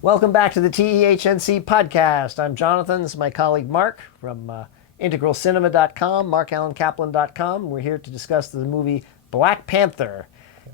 Welcome back to the TEHNC podcast. I'm Jonathan. This is my colleague Mark from integralcinema.com, markallankaplan.com. We're here to discuss the movie Black Panther.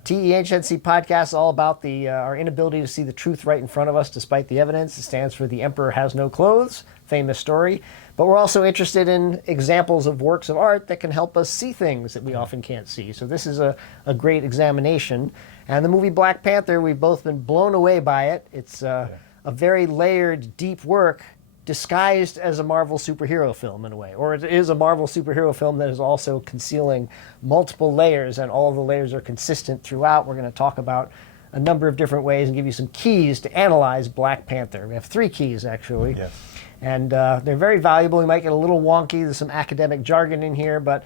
TEHNC podcast is all about our inability to see the truth right in front of us despite the evidence. It stands for The Emperor Has No Clothes, famous story. But we're also interested in examples of works of art that can help us see things that we often can't see. So this is a great examination. And the movie Black Panther, we've both been blown away by it. It's a very layered, deep work disguised as a Marvel superhero film in a way. Or it is a Marvel superhero film that is also concealing multiple layers, and all of the layers are consistent throughout. We're going to talk about a number of different ways and give you some keys to analyze Black Panther. We have 3 keys, actually. Yes. And they're very valuable. We might get a little wonky. There's some academic jargon in here, but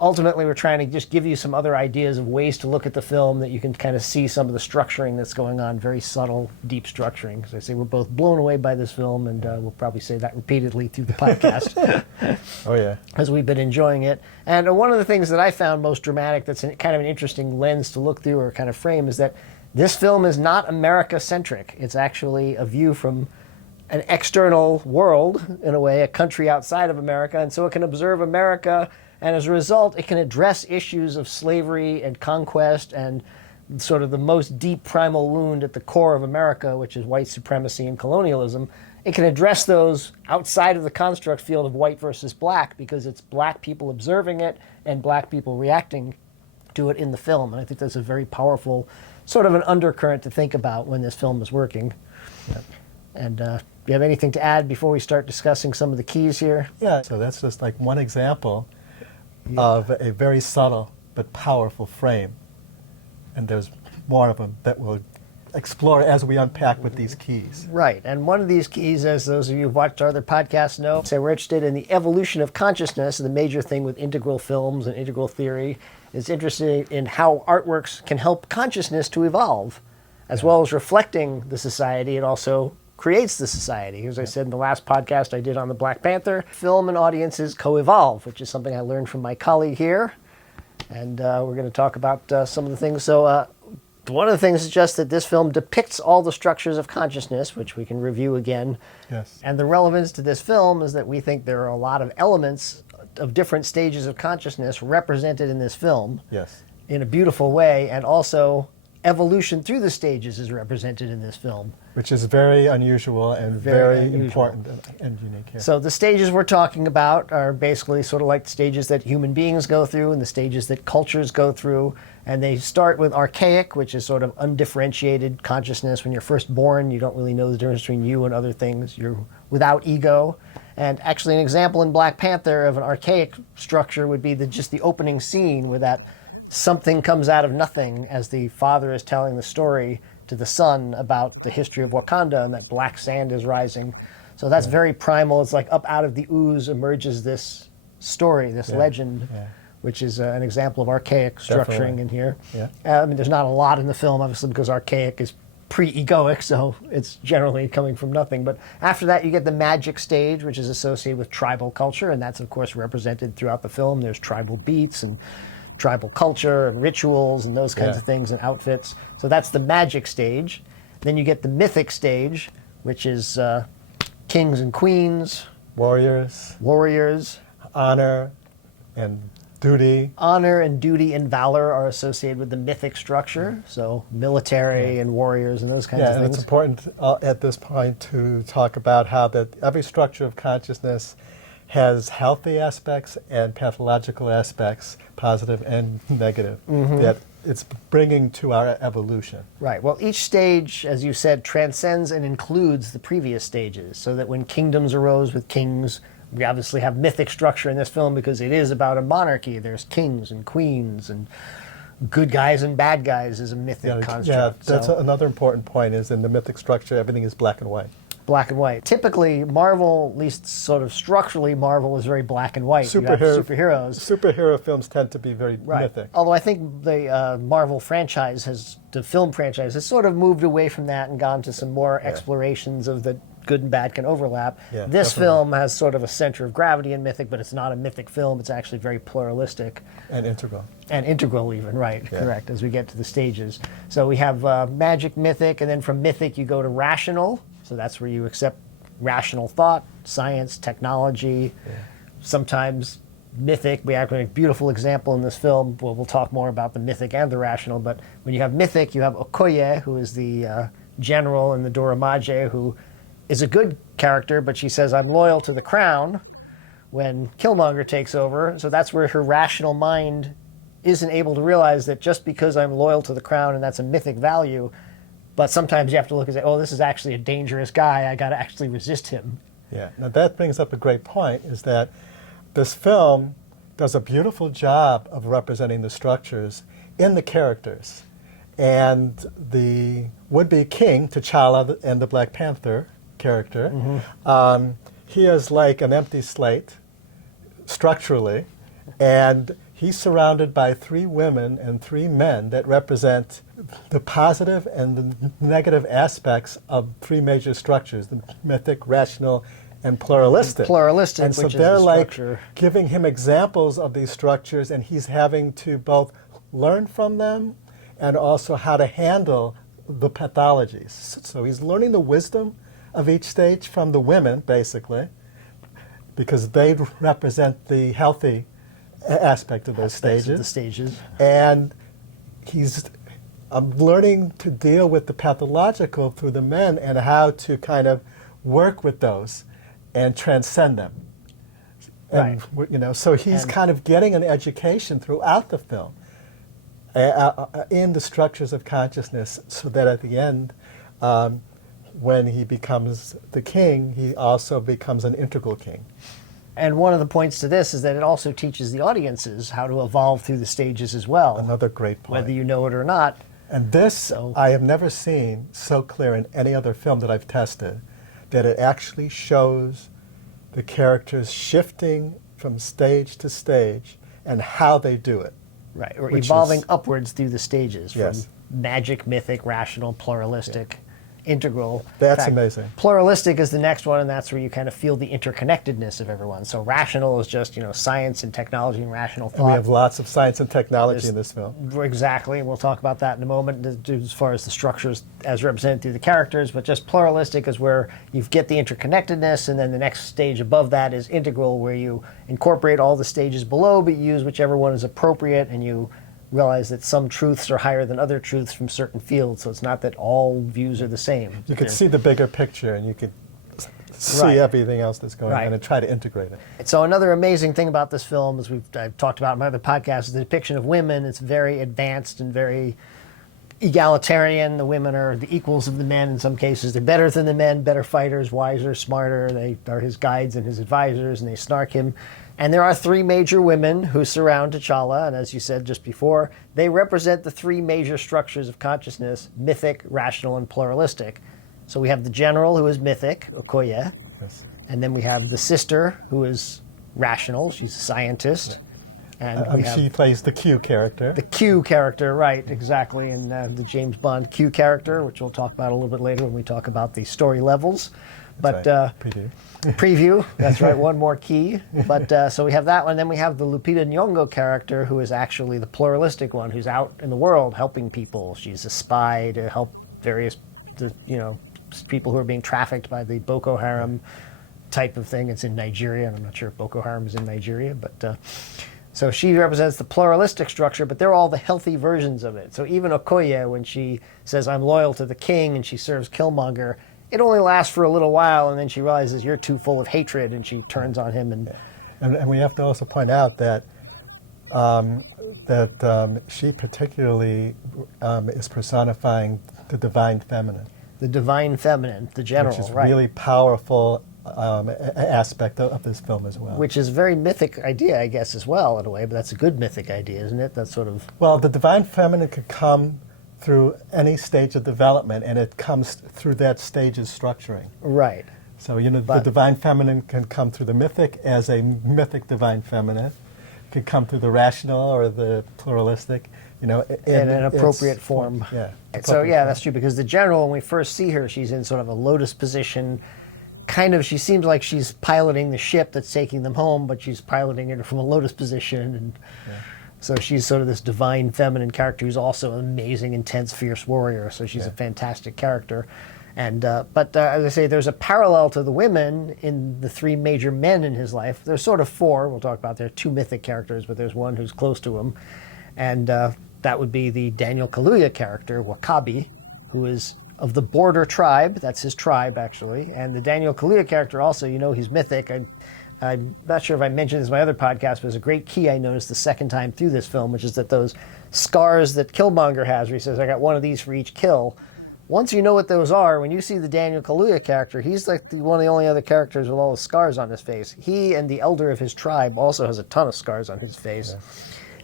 ultimately we're trying to just give you some other ideas of ways to look at the film that you can kind of see some of the structuring that's going on, very subtle, deep structuring. As I say, we're both blown away by this film, and we'll probably say that repeatedly through the podcast. Oh, yeah. As we've been enjoying it. And one of the things that I found most dramatic that's kind of an interesting lens to look through or kind of frame is that this film is not America-centric. It's actually a view from an external world, in a way, a country outside of America, and so it can observe America, and as a result, it can address issues of slavery and conquest and sort of the most deep primal wound at the core of America, which is white supremacy and colonialism. It can address those outside of the construct field of white versus black, because it's black people observing it and black people reacting to it in the film. And I think that's a very powerful sort of an undercurrent to think about when this film is working. Yep. And do you have anything to add before we start discussing some of the keys here? Yeah, so that's just like one example of a very subtle but powerful frame. And there's more of them that we'll explore as we unpack with these keys. Right, and one of these keys, as those of you who've watched our other podcasts know, say we're interested in the evolution of consciousness. The major thing with integral films and integral theory is interested in how artworks can help consciousness to evolve, as well as reflecting the society. It also creates the society. As I said in the last podcast I did on the Black Panther, film and audiences co-evolve, which is something I learned from my colleague here. And we're going to talk about some of the things. So one of the things is just that this film depicts all the structures of consciousness, which we can review again. Yes. And the relevance to this film is that we think there are a lot of elements of different stages of consciousness represented in this film. Yes. In a beautiful way, and also evolution through the stages is represented in this film. Which is very unusual and very unusual. important and unique here. So the stages we're talking about are basically sort of like the stages that human beings go through and the stages that cultures go through. And they start with archaic, which is sort of undifferentiated consciousness. When you're first born, you don't really know the difference between you and other things. You're without ego. And actually an example in Black Panther of an archaic structure would be just the opening scene where that something comes out of nothing as the father is telling the story to the son about the history of Wakanda, and that black sand is rising. So that's very primal. It's like up out of the ooze emerges this story, this legend, which is an example of archaic structuring in here. Yeah. I mean, there's not a lot in the film, obviously, because archaic is pre-egoic, so it's generally coming from nothing. But after that, you get the magic stage, which is associated with tribal culture, and that's, of course, represented throughout the film. There's tribal beats and tribal culture and rituals and those kinds of things and outfits. So that's the magic stage. Then you get the mythic stage, which is kings and queens. Warriors. Honor and duty. Honor and duty and valor are associated with the mythic structure. So military and warriors and those kinds of Yeah, and things. it's important at this point to talk about how that every structure of consciousness has healthy aspects and pathological aspects, positive and negative, that it's bringing to our evolution. Right. Well, each stage, as you said, transcends and includes the previous stages, so that when kingdoms arose with kings, we obviously have mythic structure in this film because it is about a monarchy. There's kings and queens and good guys and bad guys is a mythic construct. Yeah, that's another important point, is in the mythic structure, everything is black and white. Black and white. Typically, Marvel, at least sort of structurally, Marvel is very black and white. You have superheroes. Superhero films tend to be very mythic. Although I think the Marvel franchise the film franchise has sort of moved away from that and gone to some more explorations of the good and bad can overlap. Yeah, this definitely. film has sort of a center of gravity in mythic, but it's not a mythic film. It's actually very pluralistic. And integral. And integral even, right, correct, as we get to the stages. So we have magic, mythic, and then from mythic you go to rational. So that's where you accept rational thought, science, technology, sometimes mythic. We have a beautiful example in this film. We'll talk more about the mythic and the rational, but when you have mythic, you have Okoye, who is the general in the Dora Milaje, who is a good character, but she says, I'm loyal to the crown when Killmonger takes over. So that's where her rational mind isn't able to realize that just because I'm loyal to the crown and that's a mythic value, but sometimes you have to look and say, oh, this is actually a dangerous guy. I got to actually resist him. Yeah, now that brings up a great point, is that this film does a beautiful job of representing the structures in the characters. And the would-be king, T'Challa, and the Black Panther character, he is like an empty slate, structurally, and he's surrounded by 3 women and 3 men that represent the positive and the negative aspects of 3 major structures, the mythic, rational, and pluralistic. Pluralistic, and so which is they're the like structure. giving him examples of these structures, and he's having to both learn from them and also how to handle the pathologies. So he's learning the wisdom of each stage from the women, basically, because they represent the healthy aspect of those Aspects stages. of the stages. And he's learning to deal with the pathological through the men and how to kind of work with those and transcend them. And, so he's kind of getting an education throughout the film in the structures of consciousness, so that at the end, when he becomes the king, he also becomes an integral king. And one of the points to this is that it also teaches the audiences how to evolve through the stages as well. Another great point. Whether you know it or not. And this, I have never seen so clear in any other film that I've tested, that it actually shows the characters shifting from stage to stage and how they do it. Right, or evolving upwards through the stages, from magic, mythic, rational, pluralistic, integral. That's amazing. Pluralistic is the next one, and that's where you kind of feel the interconnectedness of everyone. So rational is just, science and technology and rational thought. And we have lots of science and technology in this film. Exactly, and we'll talk about that in a moment as far as the structures as represented through the characters, but just pluralistic is where you get the interconnectedness, and then the next stage above that is integral, where you incorporate all the stages below, but you use whichever one is appropriate, and you realize that some truths are higher than other truths from certain fields, so it's not that all views are the same. You could see the bigger picture, and you could see everything else that's going on and try to integrate it. So another amazing thing about this film, as I've talked about in my other podcasts, is the depiction of women. It's very advanced and very egalitarian. The women are the equals of the men in some cases. They're better than the men, better fighters, wiser, smarter. They are his guides and his advisors, and they snark him. And there are 3 major women who surround T'Challa, and as you said just before, they represent the 3 major structures of consciousness: mythic, rational, and pluralistic. So we have the general, who is mythic, Okoye, and then we have the sister, who is rational. She's a scientist. And she plays the Q character. The Q character, right, exactly, and the James Bond Q character, which we'll talk about a little bit later when we talk about the story levels. But preview. Preview, that's right, one more key. But so we have that one. Then we have the Lupita Nyong'o character, who is actually the pluralistic one, who's out in the world helping people. She's a spy to help various, people who are being trafficked by the Boko Haram type of thing. It's in Nigeria, and I'm not sure if Boko Haram is in Nigeria, but so she represents the pluralistic structure, but they're all the healthy versions of it. So even Okoye, when she says, I'm loyal to the king, and she serves Killmonger, it only lasts for a little while, and then she realizes you're too full of hatred, and she turns on him. And we have to also point out that she particularly is personifying the divine feminine. The divine feminine, the general, which is really powerful aspect of this film as well. Which is a very mythic idea, I guess, as well, in a way, but that's a good mythic idea, isn't it? That's sort of... Well, the divine feminine could come through any stage of development, and it comes through that stage's structuring. Right. So, the divine feminine can come through the mythic as a mythic divine feminine. It can come through the rational or the pluralistic, in an appropriate form. Yeah. So, that's true, because the general, when we first see her, she's in sort of a lotus position. She seems like she's piloting the ship that's taking them home, but she's piloting it from a lotus position. And so she's sort of this divine feminine character who's also an amazing, intense, fierce warrior. So she's a fantastic character. And but as I say, there's a parallel to the women in the three major men in his life. There's sort of four. We'll talk about there are two mythic characters, but there's one who's close to him, and that would be the Daniel Kaluuya character, Wakabi, who is of the Border tribe. That's his tribe, actually. And the Daniel Kaluuya character also, he's mythic. I'm not sure if I mentioned this in my other podcast, but there's a great key I noticed the second time through this film, which is that those scars that Killmonger has, where he says, I got one of these for each kill. Once you know what those are, when you see the Daniel Kaluuya character, he's like one of the only other characters with all the scars on his face. He and the elder of his tribe also has a ton of scars on his face. Yeah.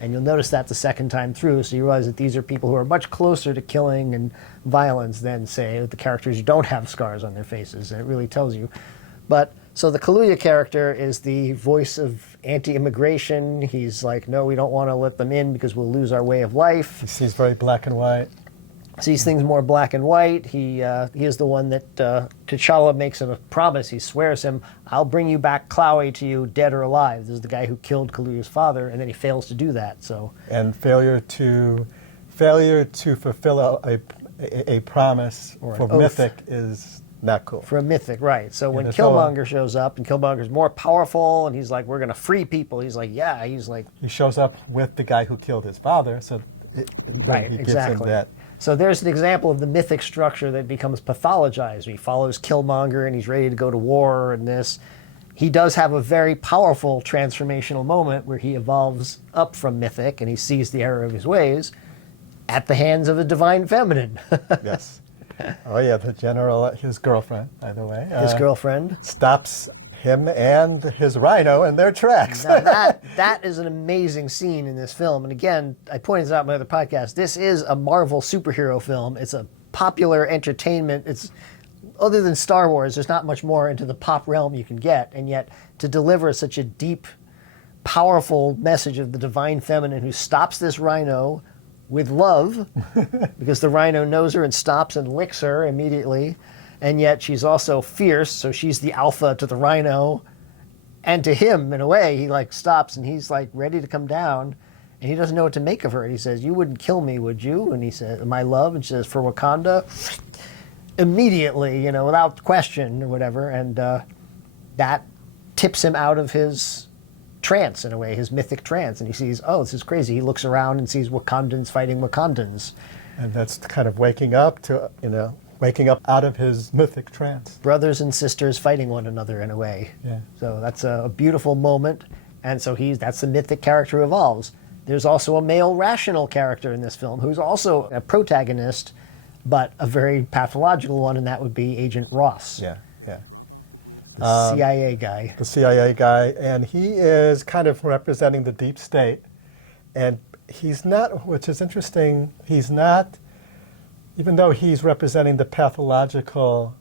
And you'll notice that the second time through, so you realize that these are people who are much closer to killing and violence than, say, the characters who don't have scars on their faces. And it really tells you. But so the Kaluuya character is the voice of anti-immigration. He's like, no, we don't want to let them in because we'll lose our way of life. He sees very black and white. Sees things more black and white. He is the one that T'Challa makes him a promise. He swears him, I'll bring you back Chloe to you, dead or alive. This is the guy who killed Kaluuya's father, and then he fails to do that. So and failure to fulfill a promise for Mythic is not cool. For a Mythic, right. So when Killmonger shows up, and Killmonger's more powerful, and he's like, we're going to free people, he's like, yeah. He's like... He shows up with the guy who killed his father, so right, he gives exactly. him that. So there's an example of the mythic structure that becomes pathologized. He follows Killmonger, and he's ready to go to war, and this... He does have a very powerful transformational moment where he evolves up from mythic, and he sees the error of his ways at the hands of a divine feminine. Yes. Oh, yeah, the general, his girlfriend, by the way. His girlfriend. Stops him and his rhino in their tracks. Now that is an amazing scene in this film. And again, I pointed this out in my other podcast. This is a Marvel superhero film. It's a popular entertainment. It's other than Star Wars, there's not much more into the pop realm you can get. And yet to deliver such a deep, powerful message of the divine feminine who stops this rhino with love, because the rhino knows her and stops and licks her immediately, and yet she's also fierce, so she's the alpha to the rhino, and to him, in a way, he like stops and he's like ready to come down, and he doesn't know what to make of her. And he says, you wouldn't kill me, would you? And he says, my love, and she says, for Wakanda, immediately, without question or whatever, and that tips him out of his trance, in a way, his mythic trance, and he sees, oh, this is crazy. He looks around and sees Wakandans fighting Wakandans. And that's kind of waking up out of his mythic trance. Brothers and sisters fighting one another, in a way. Yeah. So that's a beautiful moment, and so that's the mythic character who evolves. There's also a male rational character in this film who's also a protagonist, but a very pathological one, and that would be Agent Ross. Yeah, yeah. The CIA guy. The CIA guy, and he is kind of representing the deep state. And he's not, which is interesting, he's not, even though he's representing the pathological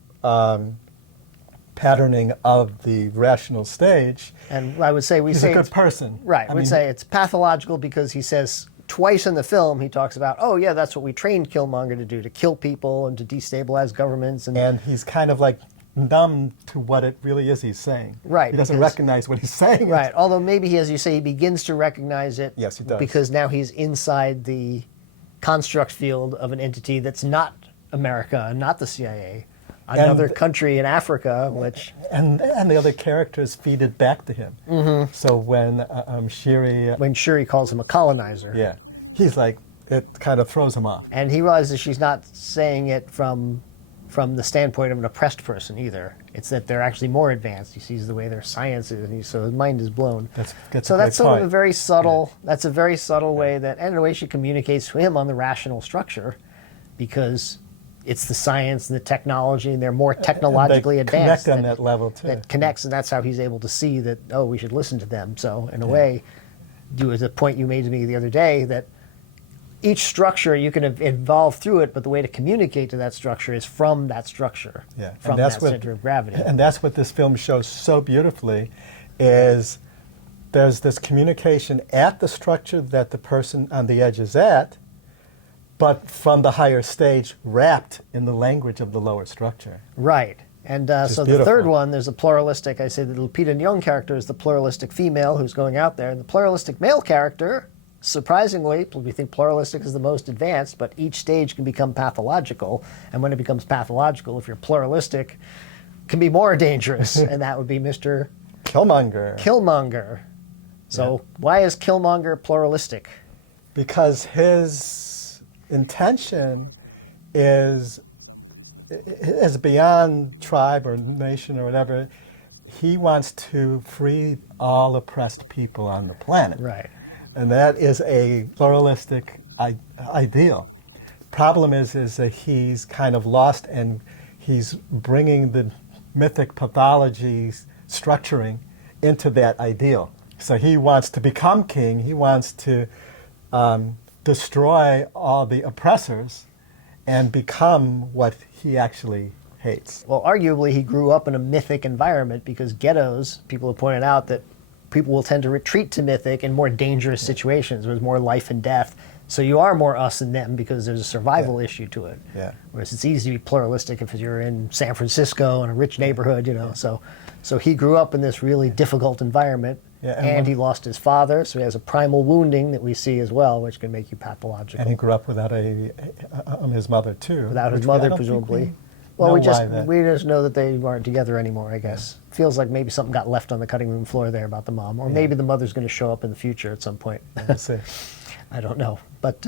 patterning of the rational stage. And I would say he's a good person. Right, I would say it's pathological because he says twice in the film, he talks about, oh yeah, that's what we trained Killmonger to do, to kill people and to destabilize governments. And he's kind of like numb to what it really is he's saying. Right. He doesn't recognize what he's saying. Right. Although maybe, as you say, he begins to recognize it. Yes, he does. Because now he's inside the construct field of an entity that's not America and not the CIA. Another country in Africa, which... And the other characters feed it back to him. Mm-hmm. So when Shuri... When Shuri calls him a colonizer. Yeah. He's like, it kind of throws him off. And he realizes she's not saying it from the standpoint of an oppressed person either. It's that they're actually more advanced. He sees the way their science is, and so his mind is blown. That's sort of a very subtle. Yeah. That's a very subtle way that, and in a way, she communicates to him on the rational structure, because it's the science and the technology, and they're more technologically advanced. Connect on that level too. That connects, and that's how he's able to see that. Oh, we should listen to them. So in a way, as a point you made to me the other day, that each structure you can evolve through it, but the way to communicate to that structure is from that structure, from that center of gravity. And that's what this film shows so beautifully, is there's this communication at the structure that the person on the edge is at, but from the higher stage, wrapped in the language of the lower structure. Right. And so beautiful. The third one, there's a pluralistic, I say the Lupita Nyong'o character is the pluralistic female who's going out there, and the pluralistic male character, surprisingly, we think pluralistic is the most advanced, but each stage can become pathological. And when it becomes pathological, if you're pluralistic, can be more dangerous. And that would be Mr. Killmonger. Killmonger. So why is Killmonger pluralistic? Because his intention is beyond tribe or nation or whatever. He wants to free all oppressed people on the planet. Right. And that is a pluralistic ideal. Problem is that he's kind of lost, and he's bringing the mythic pathology structuring into that ideal. So he wants to become king. He wants to destroy all the oppressors and become what he actually hates. Well, arguably, he grew up in a mythic environment because ghettos, people have pointed out that people will tend to retreat to mythic in more dangerous situations. There's more life and death. So you are more us and them because there's a survival issue to it. Yeah. Whereas it's easy to be pluralistic if you're in San Francisco in a rich neighborhood, you know. So he grew up in this really difficult environment, and he lost his father, so he has a primal wounding that we see as well, which can make you pathological. And he grew up without his mother too. Without his mother, presumably. Well, we just know that they aren't together anymore, I guess. Yeah. Feels like maybe something got left on the cutting room floor there about the mom. Or maybe the mother's going to show up in the future at some point. We'll see. I don't know. But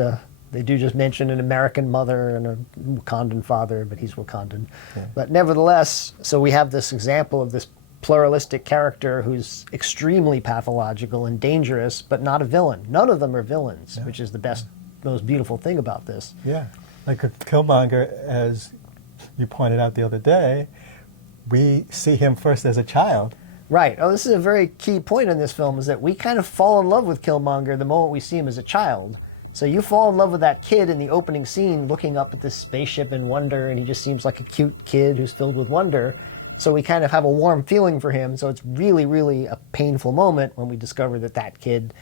they do just mention an American mother and a Wakandan father, but he's Wakandan. Yeah. But nevertheless, so we have this example of this pluralistic character who's extremely pathological and dangerous, but not a villain. None of them are villains, which is the best, most beautiful thing about this. Yeah. Like a Killmonger, as you pointed out the other day, we see him first as a child. Right. Oh, this is a very key point in this film, is that we kind of fall in love with Killmonger the moment we see him as a child. So you fall in love with that kid in the opening scene looking up at this spaceship in wonder, and he just seems like a cute kid who's filled with wonder. So we kind of have a warm feeling for him. So it's really, really a painful moment when we discover that kid,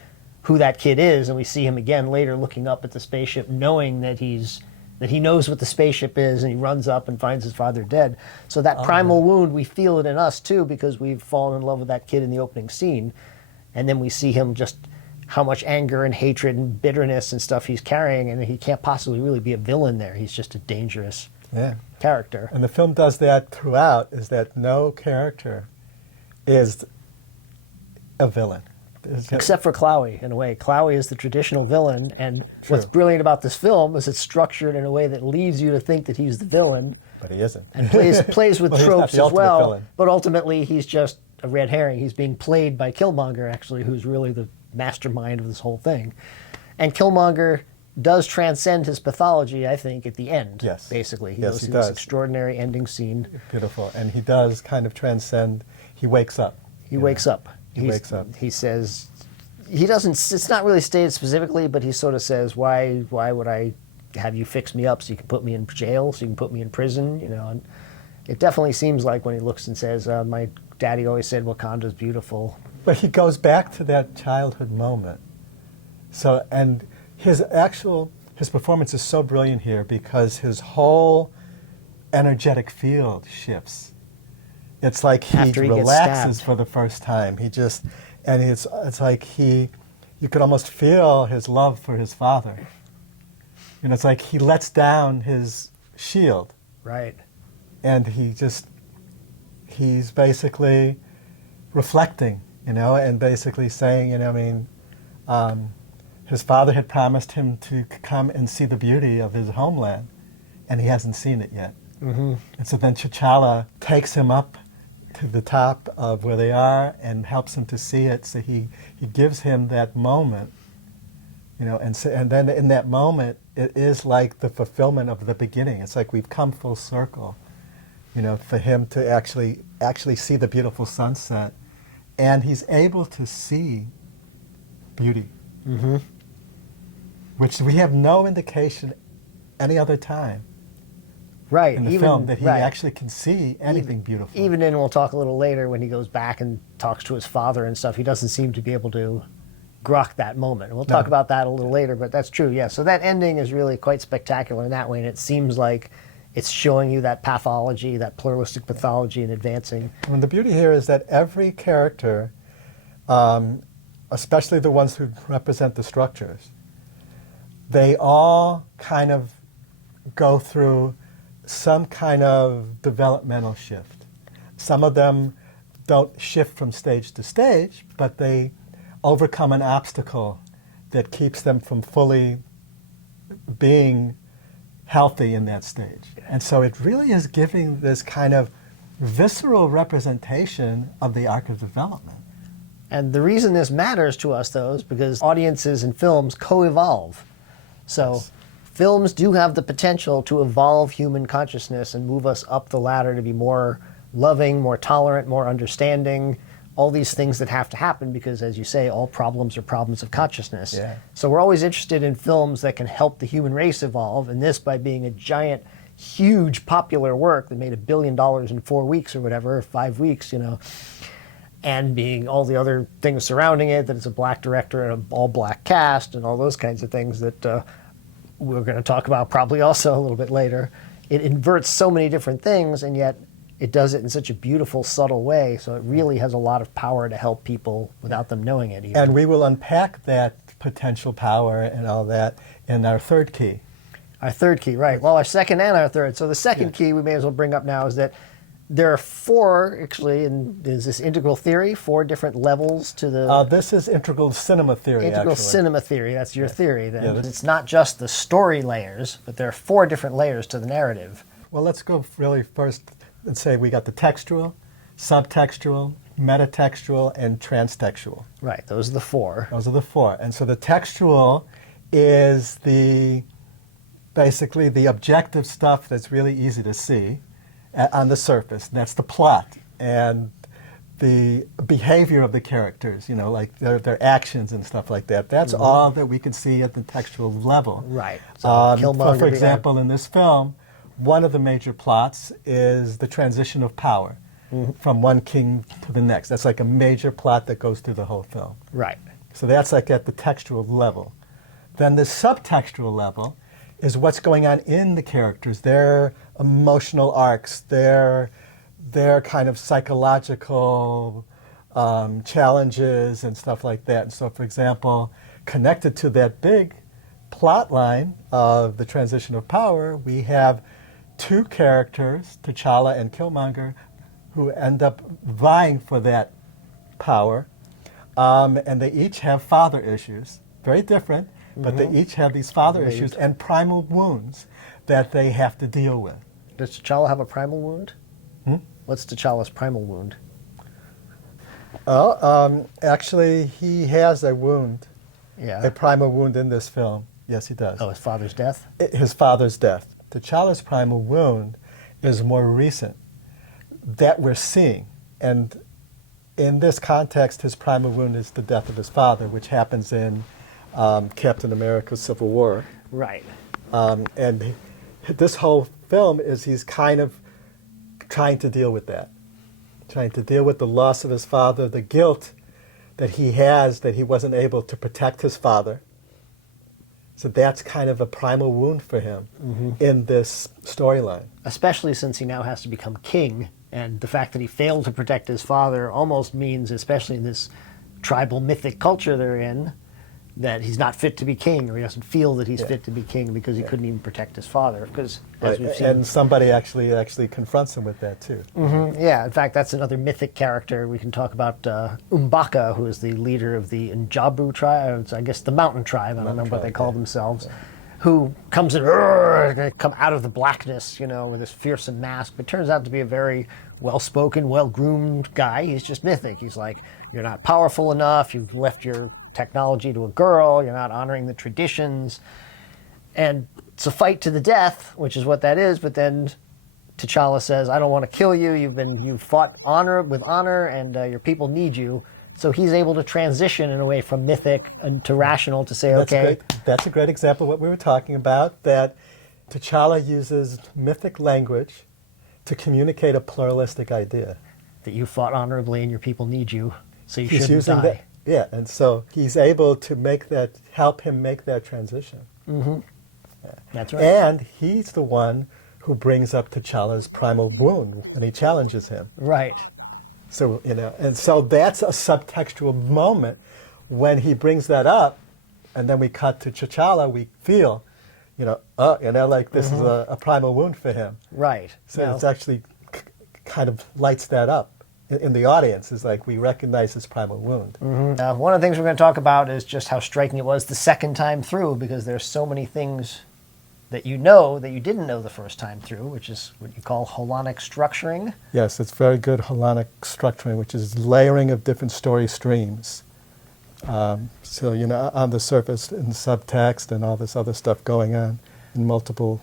who that kid is, and we see him again later looking up at the spaceship knowing that he knows what the spaceship is, and he runs up and finds his father dead. So that primal wound, we feel it in us too, because we've fallen in love with that kid in the opening scene. And then we see him just how much anger and hatred and bitterness and stuff he's carrying, and he can't possibly really be a villain there. He's just a dangerous character. And the film does that throughout, is that no character is a villain. Except for Chloe, in a way. Chloe is the traditional villain, and what's brilliant about this film is it's structured in a way that leads you to think that he's the villain. But he isn't. And plays with tropes as well. Villain. But ultimately, he's just a red herring. He's being played by Killmonger, actually, who's really the mastermind of this whole thing. And Killmonger does transcend his pathology, I think, at the end. Yes. Basically. He goes through this extraordinary ending scene. Beautiful. And he does kind of transcend. He wakes up. He wakes up. He wakes up. He says, he doesn't, it's not really stated specifically, but he sort of says, why would I have you fix me up so you can put me in jail, so you can put me in prison, you know? And it definitely seems like when he looks and says, my daddy always said Wakanda's beautiful. But he goes back to that childhood moment. So, and his performance is so brilliant here because his whole energetic field shifts. It's like he relaxes for the first time. It's like you could almost feel his love for his father. You know, it's like he lets down his shield. Right. And he's basically reflecting, you know, and basically saying, you know, his father had promised him to come and see the beauty of his homeland, and he hasn't seen it yet. Mm-hmm. And so then T'Challa takes him up to the top of where they are and helps him to see it. So he gives him that moment, you know, and then in that moment, it is like the fulfillment of the beginning. It's like we've come full circle, you know, for him to actually see the beautiful sunset, and he's able to see beauty, which we have no indication any other time. Right, in the film that he actually can see anything beautiful. Even in, we'll talk a little later, when he goes back and talks to his father and stuff, he doesn't seem to be able to grok that moment. And we'll talk about that a little later, but that's true, yeah. So that ending is really quite spectacular in that way, and it seems like it's showing you that pathology, that pluralistic pathology, and advancing. And the beauty here is that every character especially the ones who represent the structures, they all kind of go through some kind of developmental shift. Some of them don't shift from stage to stage, but they overcome an obstacle that keeps them from fully being healthy in that stage. And so it really is giving this kind of visceral representation of the arc of development. And the reason this matters to us, though, is because audiences and films co-evolve. So Yes. films do have the potential to evolve human consciousness and move us up the ladder to be more loving, more tolerant, more understanding, all these things that have to happen because, as you say, all problems are problems of consciousness. Yeah. So we're always interested in films that can help the human race evolve, and this by being a giant, huge popular work that made $1 billion in 4 weeks or whatever, 5 weeks, you know, and being all the other things surrounding it, that it's a black director and an all-black cast and all those kinds of things that we're going to talk about probably also a little bit later. It inverts so many different things, and yet it does it in such a beautiful, subtle way, so it really has a lot of power to help people without them knowing it even. And we will unpack that potential power and all that in our third key. Our third key, right. Well, our second and our third. So the second key we may as well bring up now is that there are 4, actually, and there's this integral theory, 4 different levels to the... This is integral cinema theory, integral actually. cinema theory, that's your theory then. Yeah, It's not just the story layers, but there are 4 different layers to the narrative. Well, let's go really first and say we got the textual, subtextual, metatextual, and transtextual. Right, those are the 4. Those are the 4. And so the textual is basically the objective stuff that's really easy to see on the surface. And that's the plot and the behavior of the characters, you know, like their actions and stuff like that. That's all that we can see at the textual level. Right. So For example, in this film, one of the major plots is the transition of power from one king to the next. That's like a major plot that goes through the whole film. Right. So that's like at the textual level. Then the subtextual level is what's going on in the characters, their emotional arcs, their kind of psychological challenges and stuff like that. And so, for example, connected to that big plot line of the transition of power, we have 2 characters, T'Challa and Killmonger, who end up vying for that power. And they each have father issues, very different, but they each have these father issues and primal wounds that they have to deal with. Does T'Challa have a primal wound? What's T'Challa's primal wound? Oh, actually, he has a wound, Yeah. a primal wound in this film. Yes, he does. Oh, his father's death? His father's death. T'Challa's primal wound is more recent that we're seeing. And in this context, his primal wound is the death of his father, which happens in Captain America: Civil War. Right. And this whole film is he's kind of trying to deal with that, trying to deal with the loss of his father, the guilt that he has that he wasn't able to protect his father. So that's kind of a primal wound for him in this storyline. Especially since he now has to become king, and the fact that he failed to protect his father almost means, especially in this tribal mythic culture they're in, that he's not fit to be king, or he doesn't feel that he's fit to be king because he couldn't even protect his father. Because as we've seen, And somebody actually confronts him with that too. yeah, in fact, that's another mythic character. We can talk about M'Baka, who is the leader of the Njabu tribe, I guess the mountain tribe, I don't know what they call themselves, who comes in, come out of the blackness, you know, with this fearsome mask, but turns out to be a very well-spoken, well-groomed guy. He's just mythic. He's like, you're not powerful enough, you've left your technology to a girl, you're not honoring the traditions, and it's a fight to the death, which is what that is. But then T'Challa says, I don't want to kill you, you've fought with honor, and your people need you. So he's able to transition in a way from mythic to rational to say, okay. That's a great example of what we were talking about, that T'Challa uses mythic language to communicate a pluralistic idea. That you fought honorably and your people need you, so you He's shouldn't using die. that. Yeah, and so he's able to help him make that transition. That's right. And he's the one who brings up T'Challa's primal wound when he challenges him. Right. So, you know, and so that's a subtextual moment when he brings that up, and then we cut to T'Challa, we feel, like this is a primal wound for him. Right. So Now, it's actually kind of lights that up in the audience. Is like we recognize this primal wound. one of the things we're going to talk about is just how striking it was the second time through, because there's so many things that you know that you didn't know the first time through, which is what you call holonic structuring. Yes, it's very good holonic structuring, which is layering of different story streams. So, on the surface and subtext and all this other stuff going on in multiple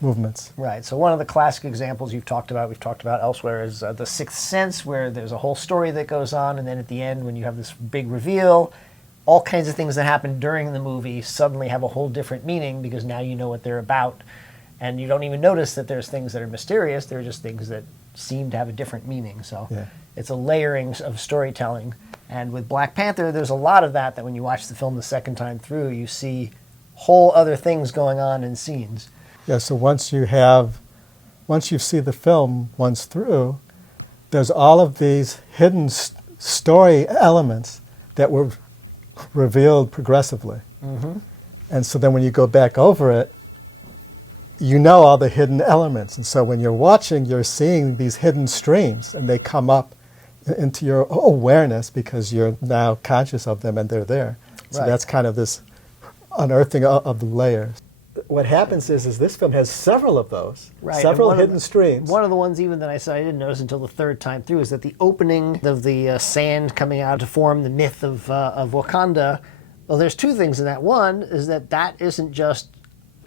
movements. Right. So one of the classic examples we've talked about elsewhere, is The Sixth Sense, where there's a whole story that goes on, and then at the end, when you have this big reveal, all kinds of things that happen during the movie suddenly have a whole different meaning, because now you know what they're about, and you don't even notice that there's things that are mysterious. They're just things that seem to have a different meaning. So it's a layering of storytelling. And with Black Panther, there's a lot of that when you watch the film the second time through, you see whole other things going on in scenes. Yeah, so once you see the film once through, there's all of these hidden story elements that were revealed progressively. And so then when you go back over it, you know all the hidden elements. And so when you're watching, you're seeing these hidden streams, and they come up into your awareness because you're now conscious of them and they're there. So that's kind of this unearthing of the layers. What happens is this film has several of those, several hidden streams. One of the ones even that I said I didn't notice until the third time through is that the opening of the sand coming out to form the myth of Wakanda, well, there's two things in that. One is that isn't just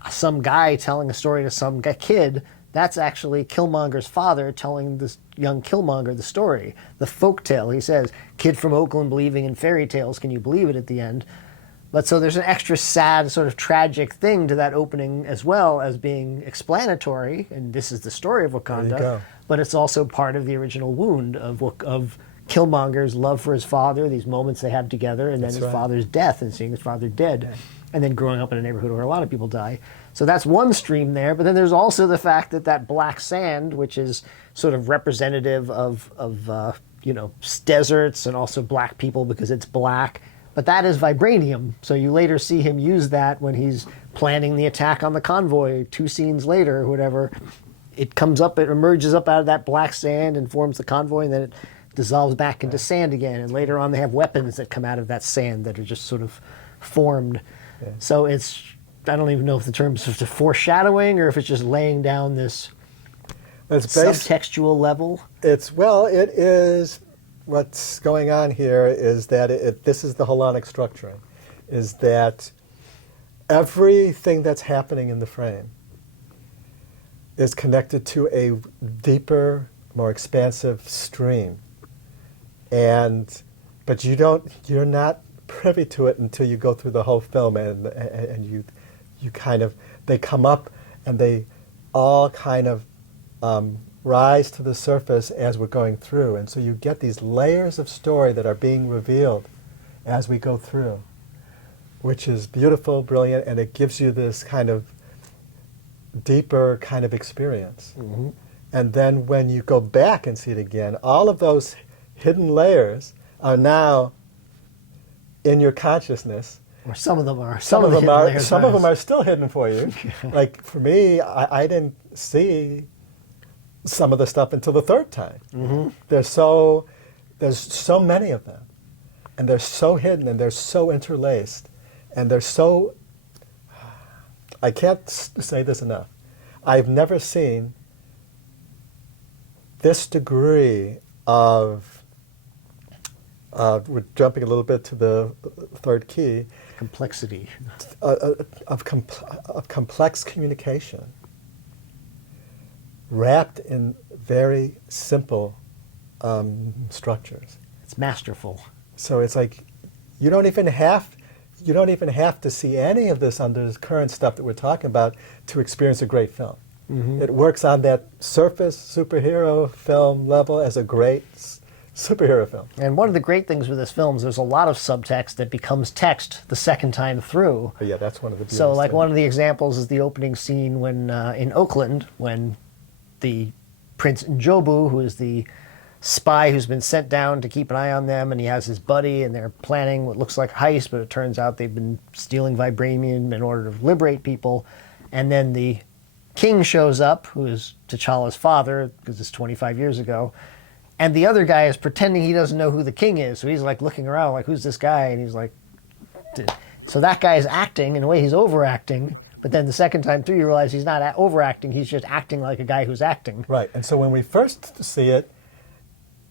some guy telling a story to some kid. That's actually Killmonger's father telling this young Killmonger the story, the folktale. He says, "Kid from Oakland believing in fairy tales, can you believe it?" at the end. But so there's an extra sad, sort of tragic thing to that opening, as well as being explanatory, and this is the story of Wakanda, but it's also part of the original wound of Killmonger's love for his father, these moments they have together, and then his father's death and seeing his father dead, and then growing up in a neighborhood where a lot of people die. So that's one stream there, but then there's also the fact that black sand, which is sort of representative of deserts and also black people because it's black, but that is vibranium. So you later see him use that when he's planning the attack on the convoy 2 scenes later or whatever. It comes up, it emerges up out of that black sand and forms the convoy, and then it dissolves back into sand again. And later on they have weapons that come out of that sand that are just sort of formed. Yeah. So it's, I don't even know if the terms of foreshadowing or if it's just laying down this subtextual level. It is, what's going on here is that this is the holonic structuring, is that everything that's happening in the frame is connected to a deeper, more expansive stream. But you're not privy to it until you go through the whole film, and you kind of, they come up and they all kind of rise to the surface as we're going through. And so you get these layers of story that are being revealed as we go through, which is beautiful, brilliant, and it gives you this kind of deeper kind of experience. Mm-hmm. And then when you go back and see it again, all of those hidden layers are now in your consciousness. Or some of them are. Some of them are still hidden for you. Like for me, I didn't see some of the stuff until the third time. Mm-hmm. There's so many of them, and they're so hidden, and they're so interlaced, and they're so. I can't say this enough. I've never seen this degree of. We're jumping a little bit to the third key. Complexity. Of complex communication wrapped in very simple structures. It's masterful. So it's like you don't even have to see any of this under the current stuff that we're talking about to experience a great film. Mm-hmm. It works on that surface superhero film level as a great superhero film. And one of the great things with this film is there's a lot of subtext that becomes text the second time through. But yeah, that's one of the beauties. So like one of the examples is the opening scene when in Oakland, when the Prince Njobu, who is the spy who's been sent down to keep an eye on them, and he has his buddy, and they're planning what looks like a heist, but it turns out they've been stealing vibranium in order to liberate people. And then the king shows up, who is T'Challa's father, because it's 25 years ago, and the other guy is pretending he doesn't know who the king is, so he's like looking around like, who's this guy? And he's like, so that guy is acting, in a way he's overacting, but then the second time through you realize he's not overacting, he's just acting like a guy who's acting. Right, and so when we first see it,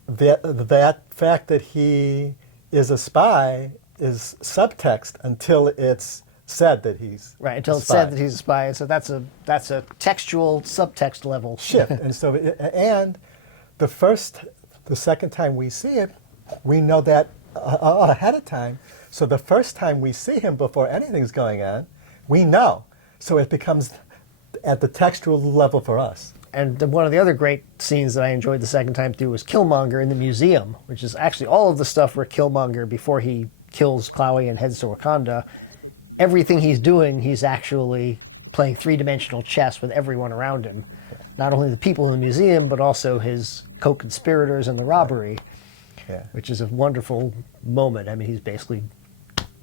that fact that he is a spy is subtext until it's said that he's right, until a it's spy. said that he's a spy. So that's a textual subtext level shift. And so, and the second time we see it, we know that ahead of time. So the first time we see him before anything's going on, we know. So it becomes at the textual level for us. And one of the other great scenes that I enjoyed the second time through was Killmonger in the museum, which is actually all of the stuff where Killmonger, before he kills Chloe and heads to Wakanda, everything he's doing, he's actually playing three-dimensional chess with everyone around him. Not only the people in the museum, but also his co-conspirators in the robbery, which is a wonderful moment. I mean, he's basically...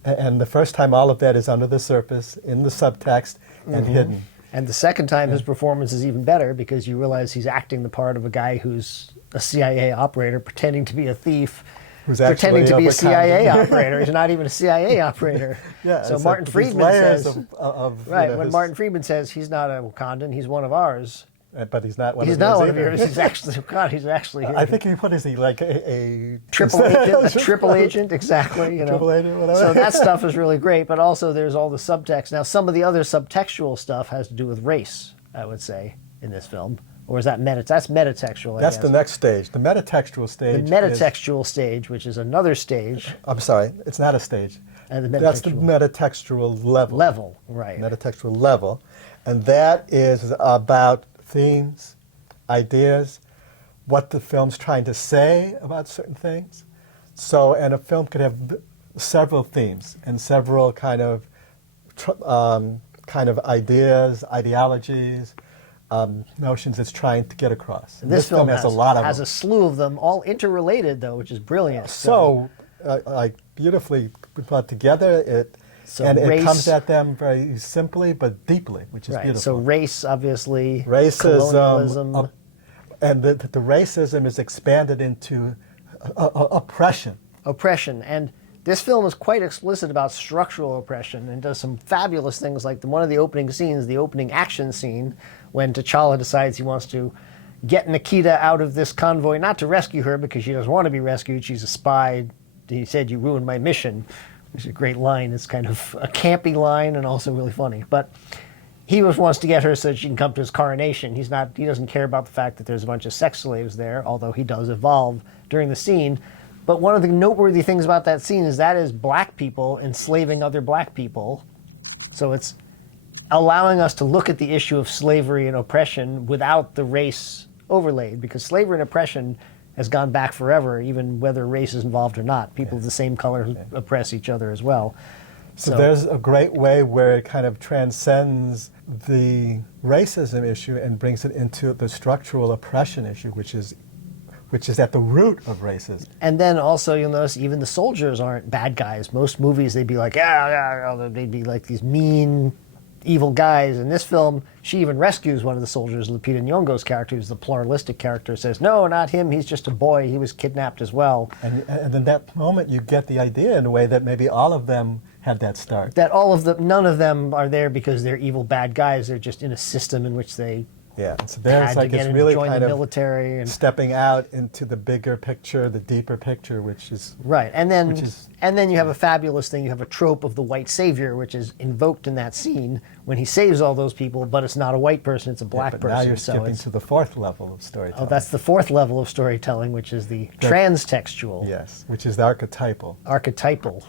And the first time, all of that is under the surface, in the subtext, and hidden. And the second time, his performance is even better because you realize he's acting the part of a guy who's a CIA operator pretending to be a thief, Who's pretending to be a CIA Wakanda. operator. He's not even a CIA operator. So Martin Friedman says, when Martin Friedman says he's not a Wakandan, he's one of ours. But he's not one He's of not yours one of either. yours. He's actually God. He's actually here. I think what is he, like a triple agent? A triple agent, exactly. You know. Triple agent, whatever. So that stuff is really great. But also, there's all the subtext. Now, some of the other subtextual stuff has to do with race, I would say, in this film. Or is that That's metatextual. That's the next stage. The metatextual stage. The metatextual stage, which is another stage. I'm sorry, it's not a stage. And That's the metatextual level. Level, right. Metatextual level. And that is about themes, ideas, what the film's trying to say about certain things. So, and a film could have several themes and several kind of ideas, ideologies, notions it's trying to get across. And this film has a lot of has them. a slew of them, all interrelated though, which is brilliant. So, beautifully put together. It comes at them very simply but deeply, which is beautiful. So race, obviously, racism, colonialism. And the racism is expanded into oppression. Oppression. And this film is quite explicit about structural oppression and does some fabulous things like one of the opening scenes, the opening action scene, when T'Challa decides he wants to get Nikita out of this convoy, not to rescue her because she doesn't want to be rescued. She's a spy. He said, "You ruined my mission," which is a great line. It's kind of a campy line and also really funny. But he wants to get her so that she can come to his coronation. He doesn't care about the fact that there's a bunch of sex slaves there, although he does evolve during the scene. But one of the noteworthy things about that scene is that is black people enslaving other black people. So it's allowing us to look at the issue of slavery and oppression without the race overlaid, because slavery and oppression has gone back forever, even whether race is involved or not. People of the same color oppress each other as well. So there's a great way where it kind of transcends the racism issue and brings it into the structural oppression issue, which is at the root of racism. And then also you'll notice even the soldiers aren't bad guys. Most movies they'd be like, they'd be like these mean, evil guys. In this film, she even rescues one of the soldiers, Lupita Nyong'o's character, who's the pluralistic character, says, no, not him, he's just a boy, he was kidnapped as well. And in that moment you get the idea in a way that maybe all of them had that start. That none of them are there because they're evil bad guys, they're just in a system in which they and so there's had like to it's really join kind the of military and stepping out into the bigger picture, the deeper picture, which is right. And then you have a fabulous thing. You have a trope of the white savior, which is invoked in that scene when he saves all those people, but it's not a white person; it's a black but person. Now you're skipping to the fourth level of storytelling. Oh, that's the fourth level of storytelling, which is the transtextual. Yes, which is the archetypal. Archetypal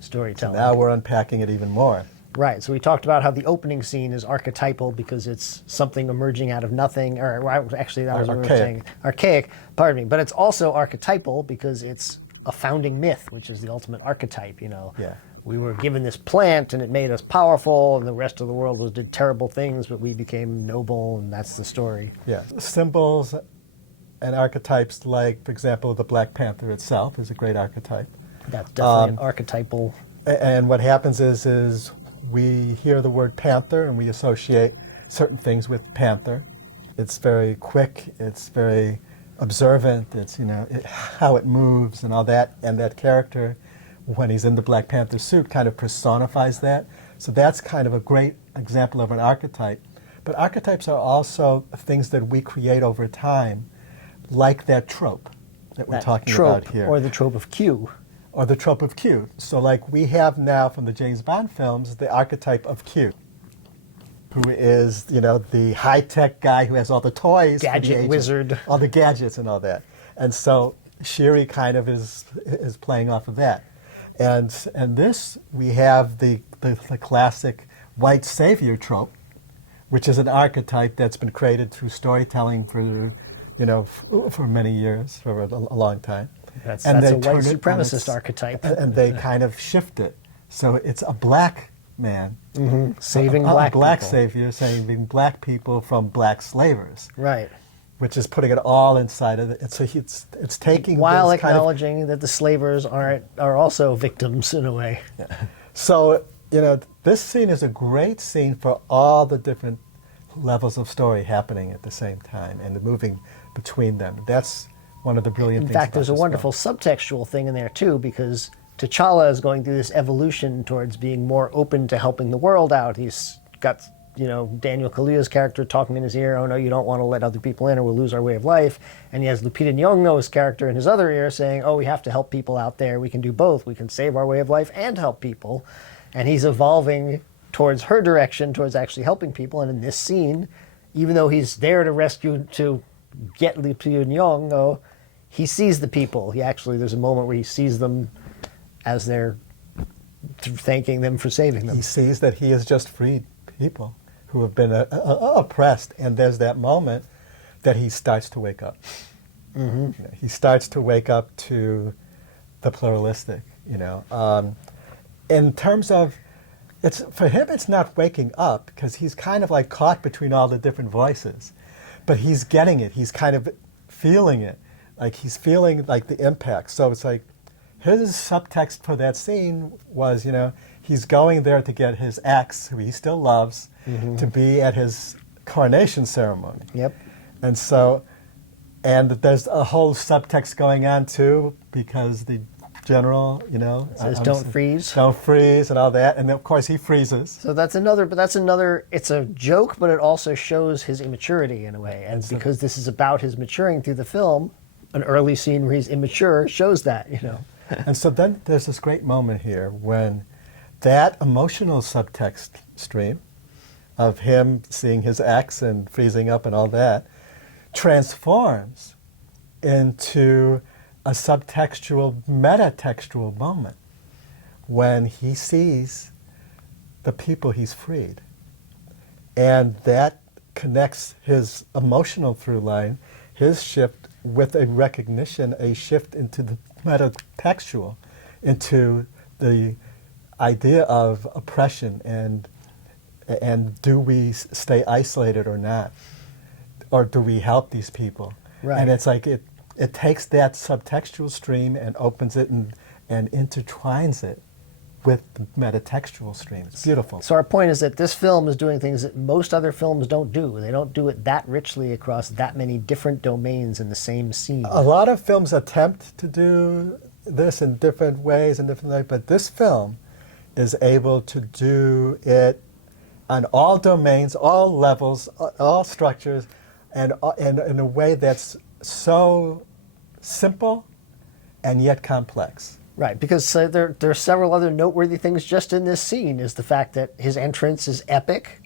storytelling. So now we're unpacking it even more. Right, so we talked about how the opening scene is archetypal because it's something emerging out of nothing, or actually that was what we were saying. Archaic, pardon me. But it's also archetypal because it's a founding myth, which is the ultimate archetype, Yeah. We were given this plant and it made us powerful and the rest of the world did terrible things, but we became noble and that's the story. Yeah. Symbols and archetypes like, for example, the Black Panther itself is a great archetype. That's definitely an archetypal. And what happens is we hear the word panther and we associate certain things with panther. It's very quick, it's very observant, it's, how it moves and all that. And that character, when he's in the Black Panther suit, kind of personifies that. So that's kind of a great example of an archetype. But archetypes are also things that we create over time, like that trope that we're talking about here. Or the trope of Q. Or the trope of Q. So like we have now from the James Bond films, the archetype of Q, who is, the high-tech guy who has all the toys. Gadget wizard. All the gadgets and all that. And so Shiri kind of is playing off of that. And this, we have the classic white savior trope, which is an archetype that's been created through storytelling for many years, for a long time. That's a white supremacist archetype. And they kind of shift it. So it's a black man. Saving a black people. savior saving black people from black slavers. Right. Which is putting it all inside of it. So it's taking while this acknowledging that the slavers are also victims in a way. Yeah. So, this scene is a great scene for all the different levels of story happening at the same time and the moving between them. That's one of the brilliant things. In fact, there's a wonderful subtextual thing in there too, because T'Challa is going through this evolution towards being more open to helping the world out. He's got, Daniel Kaluuya's character talking in his ear, oh no, you don't want to let other people in or we'll lose our way of life. And he has Lupita Nyong'o's character in his other ear saying, oh, we have to help people out there. We can do both. We can save our way of life and help people. And he's evolving towards her direction, towards actually helping people. And in this scene, even though he's there to get Lupita Nyong'o, he sees the people. There's a moment where he sees them as they're thanking them for saving them. He sees that he has just freed people who have been oppressed, and there's that moment that he starts to wake up. He starts to wake up to the pluralistic. In terms of, for him, it's not waking up because he's kind of like caught between all the different voices, but he's getting it. He's kind of feeling it. Like he's feeling like the impact. So it's like his subtext for that scene was, he's going there to get his ex, who he still loves, to be at his coronation ceremony. Yep. And there's a whole subtext going on too, because the general, says don't freeze. Don't freeze and all that. And of course he freezes. So that's another, it's a joke, but it also shows his immaturity in a way. And because this is about his maturing through the film, an early scene where he's immature shows that, And so then there's this great moment here when that emotional subtext stream of him seeing his ex and freezing up and all that transforms into a subtextual, metatextual moment when he sees the people he's freed. And that connects his emotional through line, his shift with a recognition, a shift into the metatextual, into the idea of oppression and do we stay isolated or not? Or do we help these people? Right. And it's like it takes that subtextual stream and opens it and intertwines it with the metatextual stream. It's beautiful. So our point is that this film is doing things that most other films don't do. They don't do it that richly across that many different domains in the same scene. A lot of films attempt to do this in different ways, but this film is able to do it on all domains, all levels, all structures, and in a way that's so simple and yet complex. Right, because there are several other noteworthy things just in this scene. Is the fact that his entrance is epic.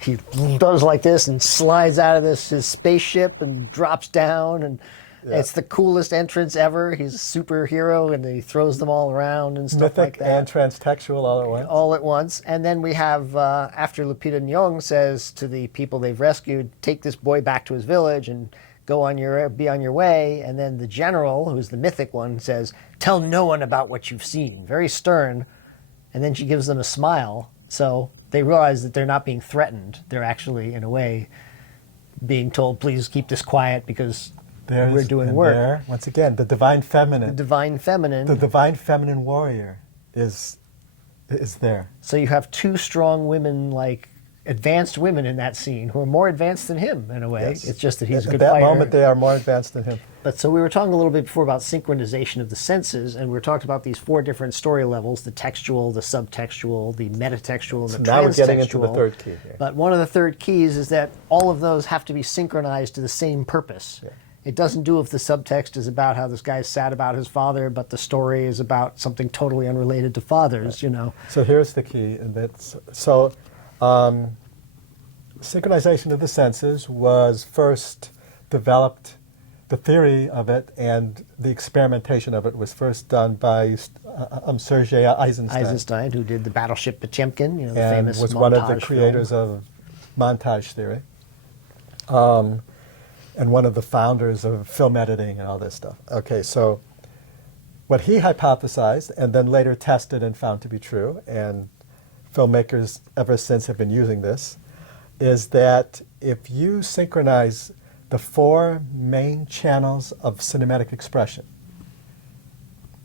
He does like this and slides out of his spaceship and drops down, and it's the coolest entrance ever. He's a superhero, and he throws them all around and stuff like that. And transtextual all at once. All at once. And then we have, after Lupita Nyong'o says to the people they've rescued, take this boy back to his village and be on your way. And then the general, who's the mythic one, says, tell no one about what you've seen. Very stern. And then she gives them a smile. So they realize that they're not being threatened. They're actually, in a way, being told, please keep this quiet because There's, we're doing and work. There, once again, the divine feminine. The divine feminine. The divine feminine warrior is there. So you have two strong women, like advanced women in that scene, who are more advanced than him in a way. Yes. It's just that he's a At good that fighter. moment, they are more advanced than him. But so we were talking a little bit before about synchronization of the senses, and we were talking about these 4 different story levels: the textual, the subtextual, the metatextual, and So the now we're getting into the transtextual. third key here. But one of the third keys is that all of those have to be synchronized to the same purpose. Yeah. It doesn't do if the subtext is about how this guy's sad about his father, but the story is about something totally unrelated to fathers, you know. So here's the key, and that's synchronization of the senses was first developed. The theory of it and the experimentation of it was first done by Sergei Eisenstein. Eisenstein, who did the Battleship Potemkin, you know, the and famous was one of the montage creators film. of montage theory, and one of the founders of film editing and all this stuff. Okay, so what he hypothesized and then later tested and found to be true, and filmmakers ever since have been using this, is that if you synchronize the 4 main channels of cinematic expression,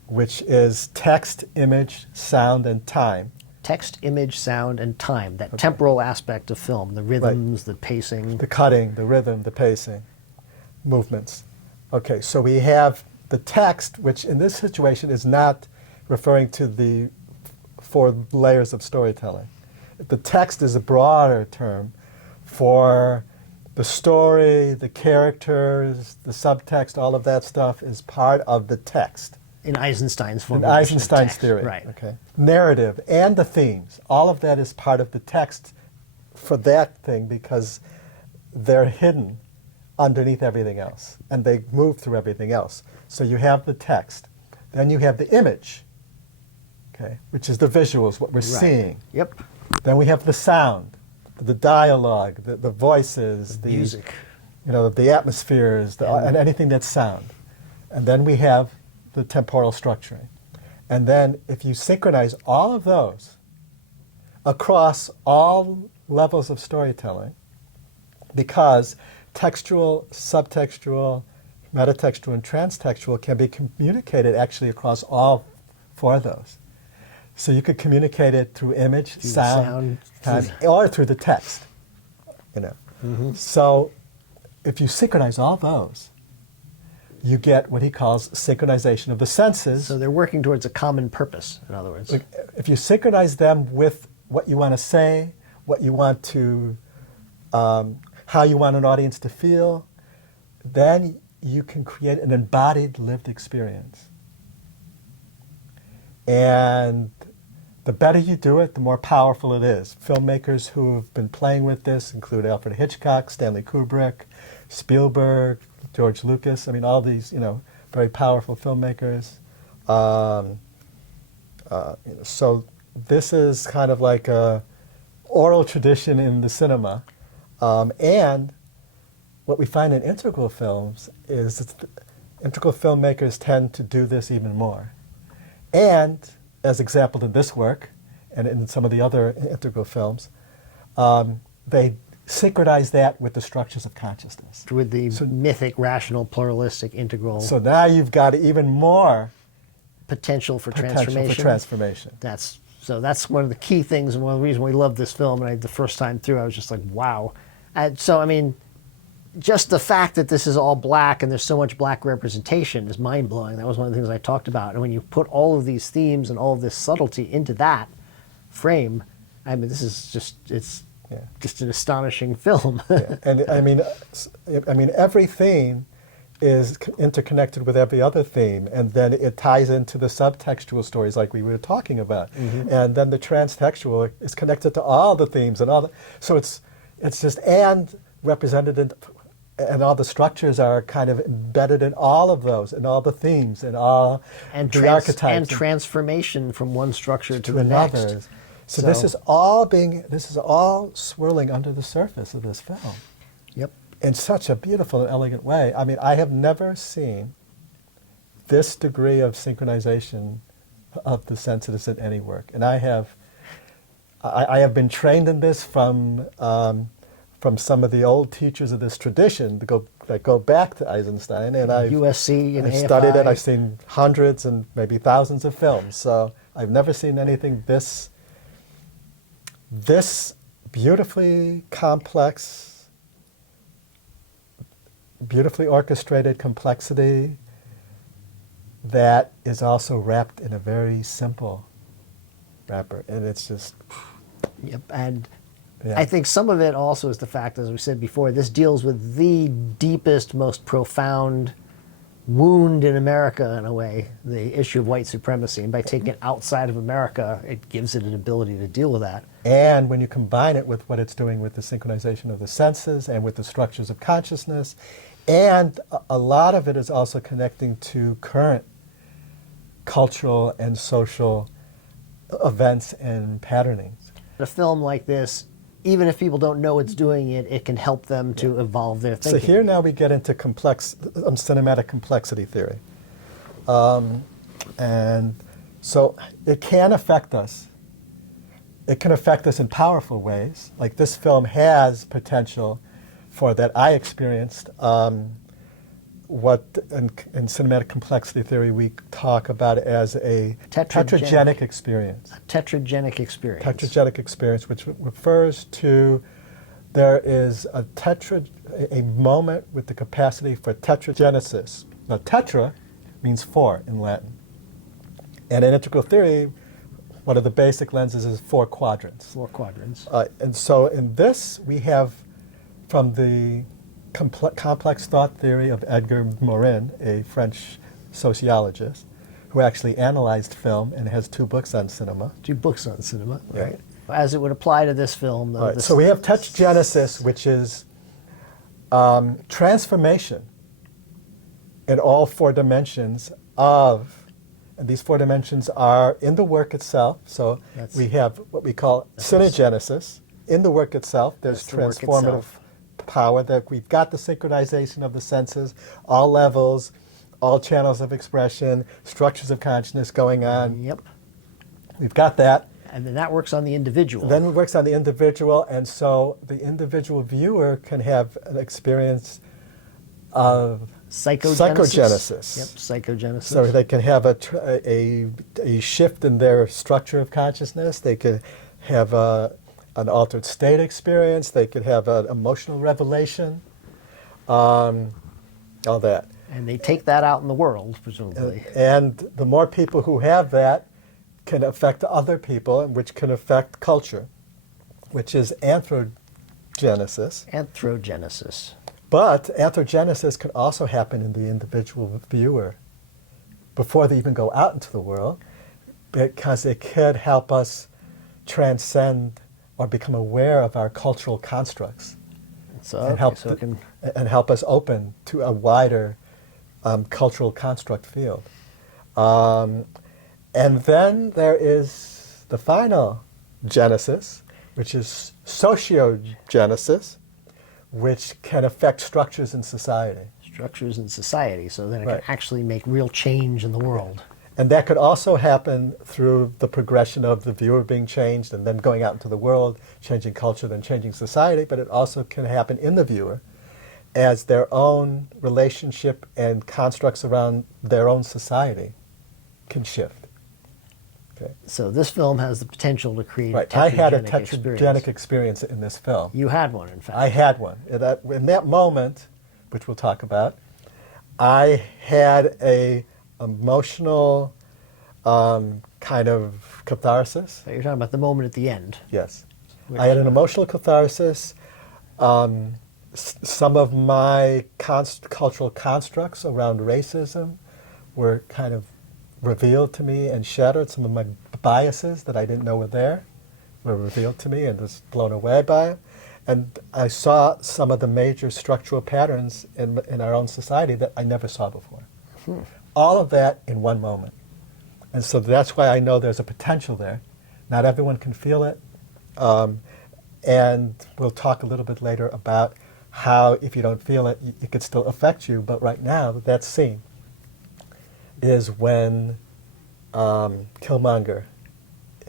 which is text, image, sound, and time. Text, image, sound, and time, that temporal aspect of film, the rhythms, the pacing. The cutting, the rhythm, the pacing, movements. Okay, so we have the text, which in this situation is not referring to the 4 layers of storytelling. The text is a broader term for the story, the characters, the subtext, all of that stuff is part of the text. In Eisenstein's In formulation of Eisenstein's text. theory. Right. Okay. Narrative and the themes, all of that is part of the text for that thing because they're hidden underneath everything else and they move through everything else. So you have the text. Then you have the image, okay, which is the visuals, what we're seeing. Yep. Then we have the sound, the dialogue, the voices, the music. You know, the atmospheres, and anything that's sound. And then we have the temporal structuring. And then if you synchronize all of those across all levels of storytelling, because textual, subtextual, metatextual, and transtextual can be communicated actually across all 4 of those. So you could communicate it through image, Through sound, sound. or through the text. You know. So if you synchronize all those, you get what he calls synchronization of the senses. So they're working towards a common purpose, in other words. If you synchronize them with what you want to say, what you want to, how you want an audience to feel, then you can create an embodied lived experience. And the better you do it, the more powerful it is. Filmmakers who have been playing with this include Alfred Hitchcock, Stanley Kubrick, Spielberg, George Lucas. I mean, all these, you know, very powerful filmmakers. So this is kind of like a oral tradition in the cinema. And what we find in integral films is that integral filmmakers tend to do this even more. And, as exampled in this work, and in some of the other integral films, they synchronize that with the structures of consciousness. With the mythic, rational, pluralistic, integral So now you've got even more potential for potential transformation. for transformation. That's one of the key things, and one of the reasons we love this film. And the first time through, I was just like, wow. So, I mean, just the fact that this is all black and there's so much black representation is mind-blowing. That was one of the things I talked about. And when you put all of these themes and all of this subtlety into that frame, I mean, this is just, it's just an astonishing film. Yeah. And I mean, every theme is interconnected with every other theme, and then it ties into the subtextual stories like we were talking about. And then the transtextual is connected to all the themes and all the, so it's just, and represented in, and all the structures are kind of embedded in all of those, and all the themes, and all the archetypes. And transformation from one structure to the another. next. So this is all swirling under the surface of this film. Yep. In such a beautiful and elegant way. I mean, I have never seen this degree of synchronization of the senses in any work. And I have been trained in this from from some of the old teachers of this tradition that go back to Eisenstein, and USC and I've AFI. studied it. I've seen hundreds and maybe thousands of films. So I've never seen anything this beautifully complex, beautifully orchestrated complexity that is also wrapped in a very simple wrapper, and it's just. Yep, and Yeah. I think some of it also is the fact, as we said before, this deals with the deepest, most profound wound in America, in a way, the issue of white supremacy. And by taking it outside of America, it gives it an ability to deal with that. And when you combine it with what it's doing with the synchronization of the senses and with the structures of consciousness, and a lot of it is also connecting to current cultural and social events and patternings. A film like this, even if people don't know it's doing it, it can help them to evolve their thinking. So here now we get into cinematic complexity theory. And so it can affect us. It can affect us in powerful ways. Like this film has potential for that I experienced. What in cinematic complexity theory we talk about as a tetragenic experience. A tetragenic experience. Tetragenic experience, which refers to there is a moment with the capacity for tetragenesis. Now, tetra means four in Latin. And in integral theory, one of the basic lenses is four quadrants. Four quadrants. And so in this, we have from the complex thought theory of Edgar Morin, a French sociologist, who actually analyzed film and has 2 books on cinema. 2 books on cinema, Yeah. right? As it would apply to this film. All right, so we have tetragenesis, which is transformation in all 4 dimensions of, and these 4 dimensions are in the work itself. So we have what we call synergenesis. In the work itself, there's transformative power, that we've got the synchronization of the senses, all levels, all channels of expression, structures of consciousness going on. Yep. We've got that. And then that works on the individual. Then it works on the individual, and so the individual viewer can have an experience of psychogenesis. Yep, psychogenesis. So they can have a shift in their structure of consciousness. They could have an altered state experience. They could have an emotional revelation, all that. And they take that out in the world, presumably. And the more people who have that can affect other people, which can affect culture, which is anthrogenesis. Anthrogenesis. But anthrogenesis could also happen in the individual viewer before they even go out into the world, because it could help us transcend or become aware of our cultural constructs, and help us open to a wider cultural construct field. And then there is the final genesis, which is sociogenesis, which can affect structures in society. Structures in society, so that it Right. can actually make real change in the world. And that could also happen through the progression of the viewer being changed and then going out into the world, changing culture, then changing society. But it also can happen in the viewer as their own relationship and constructs around their own society can shift. Okay. So this film has the potential to create Right. a I had a tetragenic tetragenic experience in this film. You had one, in fact. I had one. In that moment, which we'll talk about, I had a emotional kind of catharsis. You're talking about the moment at the end. Yes. Which, I had an emotional catharsis. Some of my cultural constructs around racism were kind of revealed to me and shattered. Some of my biases that I didn't know were there were revealed to me and was blown away by it. And I saw some of the major structural patterns in our own society that I never saw before. All of that in one moment. And so that's why I know there's a potential there. Not everyone can feel it. And we'll talk a little bit later about how, if you don't feel it, it could still affect you. But right now, that scene is when Killmonger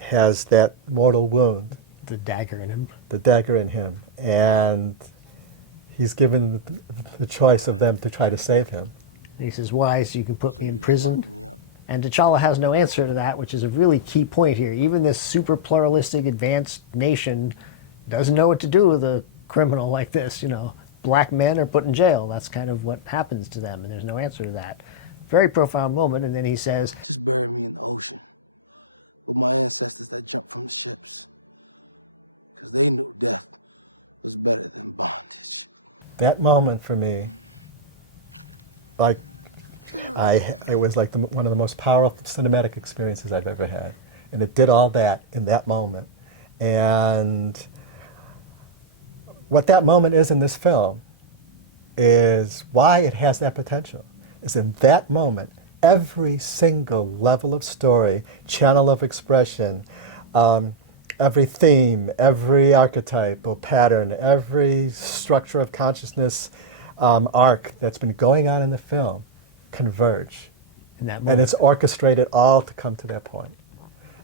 has that mortal wound. The dagger in him. The dagger in him. and he's given the choice of them to try to save him. And he says, why? So you can put me in prison? And T'Challa has no answer to that, which is a really key point here. Even this super pluralistic, advanced nation doesn't know what to do with a criminal like this. You know, black men are put in jail. That's kind of what happens to them, and there's no answer to that. Very profound moment. And then he says, that moment for me, like, it was like one of the most powerful cinematic experiences I've ever had. And it did all that in that moment. And what that moment is in this film is why it has that potential. Is in that moment, every single level of story, channel of expression, every theme, every archetype or pattern, every structure of consciousness arc that's been going on in the film converge. in that And moment. it's orchestrated all to come to that point.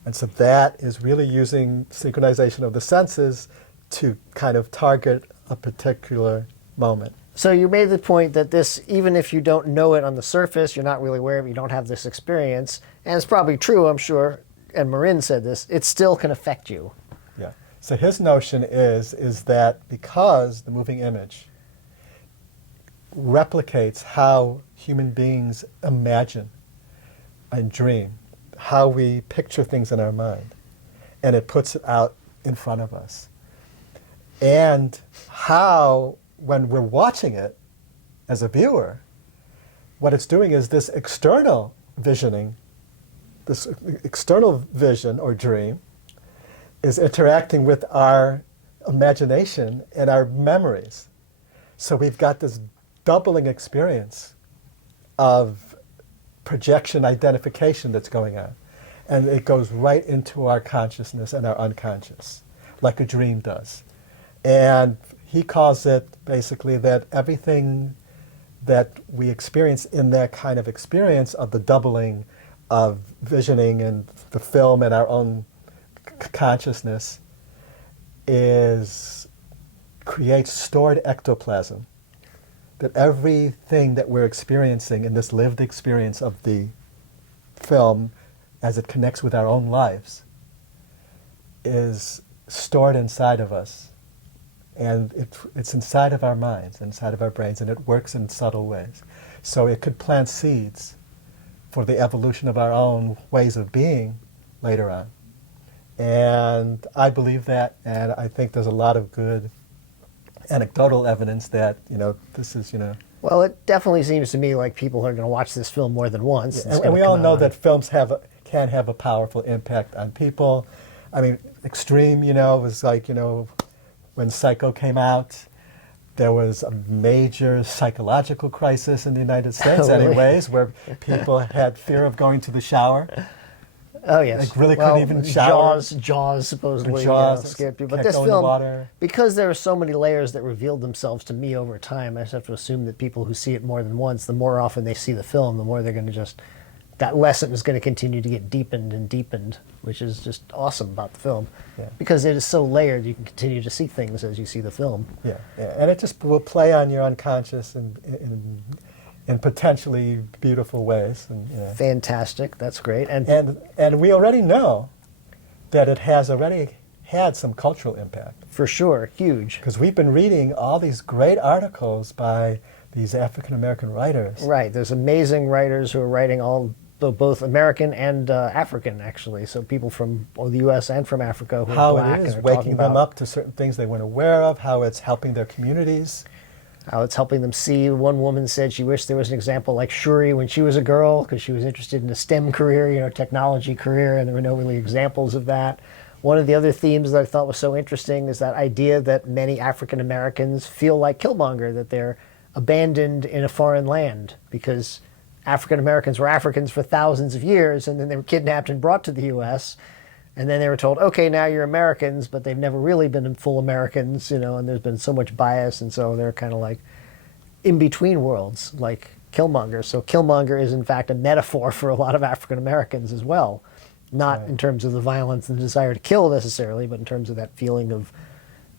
And so that is really using synchronization of the senses to kind of target a particular moment. So you made the point that this, even if you don't know it on the surface, you're not really aware of it, you don't have this experience, and it's probably true, I'm sure, and Marin said this, it still can affect you. Yeah. So his notion is that because the moving image replicates how human beings imagine and dream, how we picture things in our mind, and it puts it out in front of us. And how, when we're watching it as a viewer, what it's doing is this external visioning, this external vision or dream, is interacting with our imagination and our memories. So we've got this doubling experience of projection identification that's going on. And it goes right into our consciousness and our unconscious, like a dream does. And he calls it basically that everything that we experience in that kind of experience of the doubling of visioning and the film and our own consciousness creates stored ectoplasm. That everything that we're experiencing in this lived experience of the film as it connects with our own lives is stored inside of us. And it's inside of our minds, inside of our brains, and it works in subtle ways. So it could plant seeds for the evolution of our own ways of being later on. And I believe that, and I think there's a lot of good anecdotal evidence that, this is, Well, it definitely seems to me like people are going to watch this film more than once. It's and gonna we all come know out that films can have a powerful impact on people. I mean, Extreme, was like, when Psycho came out, there was a major psychological crisis in the United States Really? anyways, where people had fear of going to the shower. Oh, yes. Like, really couldn't even shower. Jaws supposedly Jaws, scared people. But can't this go in the film, water. because there are so many layers that revealed themselves to me over time, I just have to assume that people who see it more than once, the more often they see the film, the more they're going to that lesson is going to continue to get deepened and deepened, which is just awesome about the film. Yeah. Because it is so layered, you can continue to see things as you see the film. Yeah, and it just will play on your unconscious in potentially beautiful ways. And, Fantastic. That's great. and we already know that it has already had some cultural impact. For sure, huge. Because we've been reading all these great articles by these African American writers. Right. There's amazing writers who are writing both American and African, actually. So people from the U.S. and from Africa who How are black it is and are waking talking them about up to certain things they weren't aware of, how it's helping their communities. how it's helping them see. One woman said she wished there was an example like Shuri when she was a girl because she was interested in a STEM career, technology career, and there were no really examples of that. One of the other themes that I thought was so interesting is that idea that many African Americans feel like Killmonger, that they're abandoned in a foreign land because African Americans were Africans for thousands of years, and then they were kidnapped and brought to the U.S., and then they were told, okay, now you're Americans, but they've never really been full Americans, and there's been so much bias, and so they're kind of like in between worlds, like Killmonger. So Killmonger is in fact a metaphor for a lot of African Americans as well, not Right. in terms of the violence and the desire to kill necessarily, but in terms of that feeling of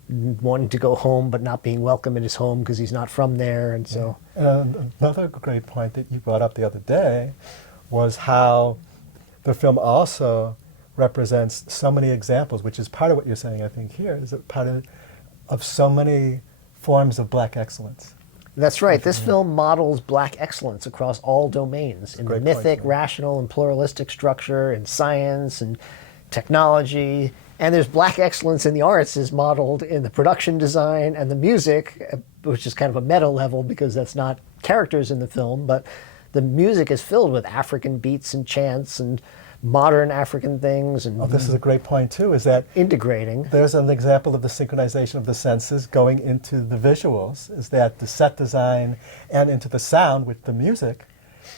wanting to go home but not being welcome in his home because he's not from there, and so. And another great point that you brought up the other day was how the film also represents so many examples, which is part of what you're saying, I think, here, is a part of so many forms of black excellence. That's right. This film models black excellence across all domains, in the mythic, rational, and pluralistic structure, in science and technology. And there's black excellence in the arts is modeled in the production design and the music, which is kind of a meta level because that's not characters in the film, but the music is filled with African beats and chants and modern African things. And this is a great point too, is that integrating. There's an example of the synchronization of the senses going into the visuals, is that the set design and into the sound with the music,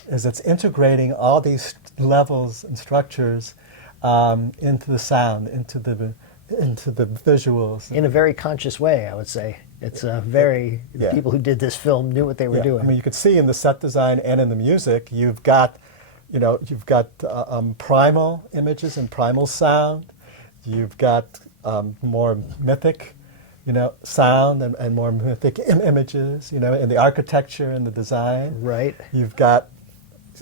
is it's integrating all these levels and structures into the sound, into the visuals. In a very conscious way, I would say. It's the people who did this film knew what they were doing. I mean, you could see in the set design and in the music, you've got primal images and primal sound. You've got more mythic, sound and more mythic images, in the architecture and the design. Right. You've got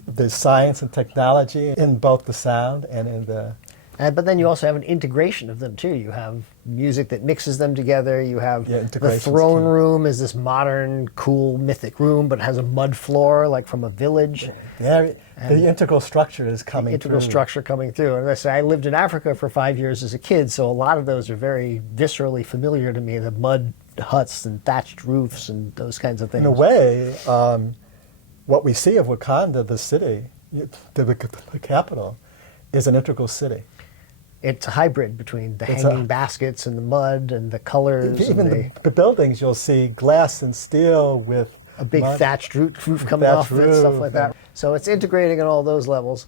the science and technology in both the sound and in the... But then you also have an integration of them, too. You have music that mixes them together. You have the throne room is this modern, cool, mythic room, but it has a mud floor, like from a village. The integral structure is coming through. Integral structure coming through. And I say, I lived in Africa for 5 years as a kid, so a lot of those are very viscerally familiar to me, the mud huts and thatched roofs and those kinds of things. In a way, what we see of Wakanda, the city, the capital, is an integral city. It's a hybrid between the hanging baskets and the mud and the colors. Even the buildings, you'll see glass and steel with a big mud. thatched roof coming off of it, stuff like that. So it's integrating on all those levels.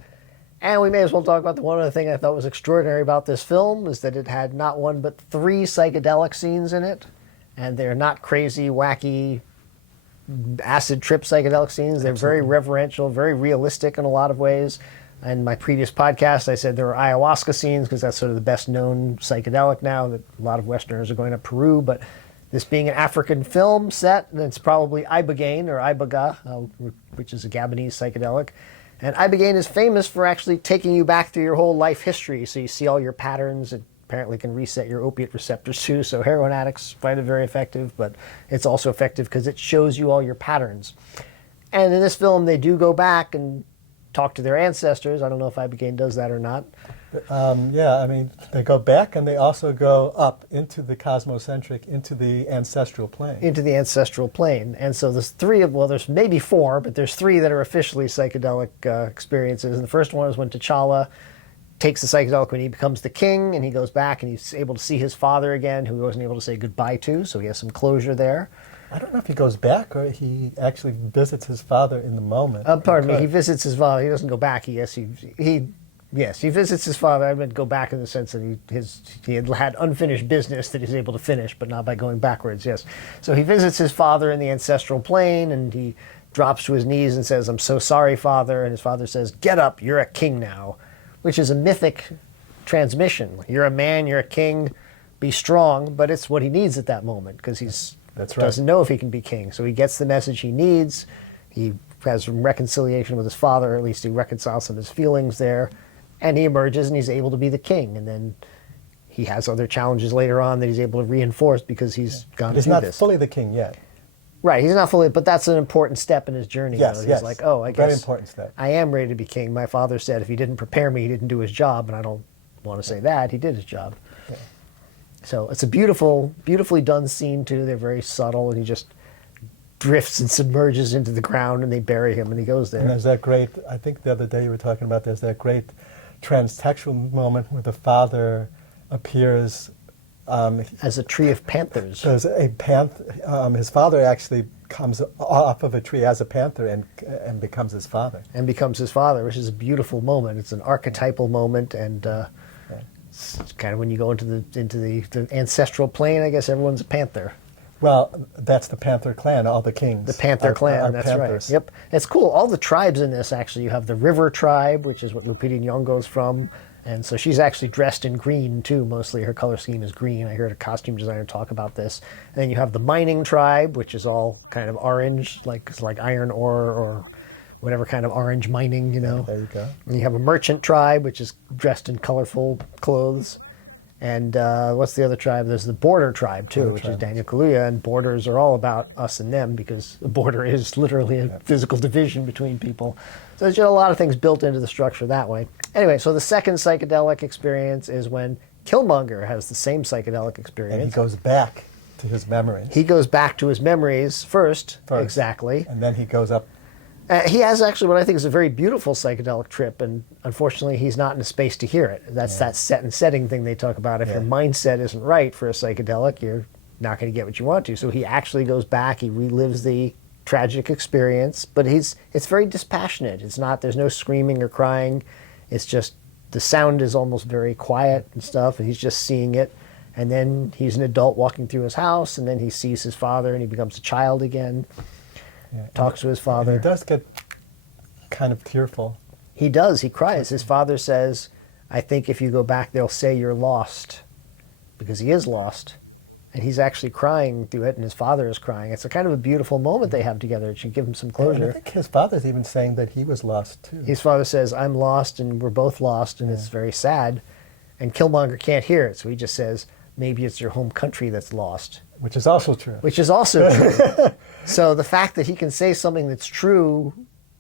And we may as well talk about the one other thing I thought was extraordinary about this film is that it had not one but 3 psychedelic scenes in it. And they're not crazy, wacky, acid trip psychedelic scenes. They're very reverential, very realistic in a lot of ways. In my previous podcast, I said there were ayahuasca scenes because that's sort of the best known psychedelic now that a lot of Westerners are going to Peru. But this being an African film set, and it's probably ibogaine or iboga, which is a Gabonese psychedelic. And ibogaine is famous for actually taking you back through your whole life history. So you see all your patterns. It apparently can reset your opiate receptors too. So heroin addicts find it very effective, but it's also effective because it shows you all your patterns. And in this film, they do go back and talk to their ancestors. I don't know if ibogaine does that or not. They go back and they also go up into the cosmocentric, into the ancestral plane. Into the ancestral plane. And so there's there's maybe 4, but there's 3 that are officially psychedelic experiences. And the first one is when T'Challa takes the psychedelic when he becomes the king, and he goes back and he's able to see his father again, who he wasn't able to say goodbye to, so he has some closure there. I don't know if he goes back or he actually visits his father in the moment. Pardon me, he visits his father. He doesn't go back. He visits his father. I meant go back in the sense that he had unfinished business that he's able to finish, but not by going backwards, yes. So he visits his father in the ancestral plane, and he drops to his knees and says, "I'm so sorry, Father." And his father says, "Get up, you're a king now," which is a mythic transmission. You're a man, you're a king, be strong, but it's what he needs at that moment because doesn't know if he can be king. So he gets the message he needs. He has some reconciliation with his father, or at least he reconciles some of his feelings there. And he emerges and he's able to be the king. And then he has other challenges later on that he's able to reinforce because he's gone through this. He's not fully the king yet. Right, he's not fully, but that's an important step in his journey. Yes, He's like, I guess very important step. I am ready to be king. My father said if he didn't prepare me, he didn't do his job. And I don't want to say that. He did his job. Yeah. So it's a beautifully done scene, too. They're very subtle, and he just drifts and submerges into the ground, and they bury him, and he goes there. And there's that great, I think the other day you were talking about, there's that great transtextual moment where the father appears... as a tree of panthers. There's a panther. His father actually comes off of a tree as a panther and becomes his father. And becomes his father, which is a beautiful moment. It's an archetypal moment, and... It's kind of when you go into the ancestral plane, I guess everyone's a panther. Well, that's the Panther clan, all the kings. The Panther clan, are that's panthers. Right. Yep. It's cool. All the tribes in this, actually, you have the River tribe, which is what Lupita Nyong'o's from, And so she's actually dressed in green too. Mostly her color scheme is green. I heard a costume designer talk about this. And then you have the mining tribe, which is all kind of orange, like iron ore or whatever kind of orange mining, you know. There you go. And you have a merchant tribe, which is dressed in colorful clothes. And what's the other tribe? There's the border tribe too, which is Daniel Kaluuya. And borders are all about us and them, because a border is literally a physical division between people. So there's just a lot of things built into the structure that way. Anyway, so the second psychedelic experience is when Killmonger has the same psychedelic experience. And he goes back to his memories. He goes back to his memories first. Exactly. And then he goes up. He has actually what I think is a very beautiful psychedelic trip, and unfortunately he's not in a space to hear it. That's that set and setting thing they talk about. If your mindset isn't right for a psychedelic, you're not going to get what you want to. So he actually goes back, he relives the tragic experience, but it's very dispassionate. There's no screaming or crying. It's just the sound is almost very quiet and stuff, and he's just seeing it. And then he's an adult walking through his house, and then he sees his father, and he becomes a child again. Talks to his father. And he does get kind of tearful. He does. He cries. His father says, I think if you go back, they'll say you're lost, because he is lost. And he's actually crying through it, and his father is crying. It's a kind of a beautiful moment they have together. It should give him some closure. And I think his father's even saying that he was lost, too. His father says, I'm lost, and we're both lost, and it's very sad. And Killmonger can't hear it, so he just says, maybe it's your home country that's lost. Which is also true. Which is also true. So the fact that he can say something that's true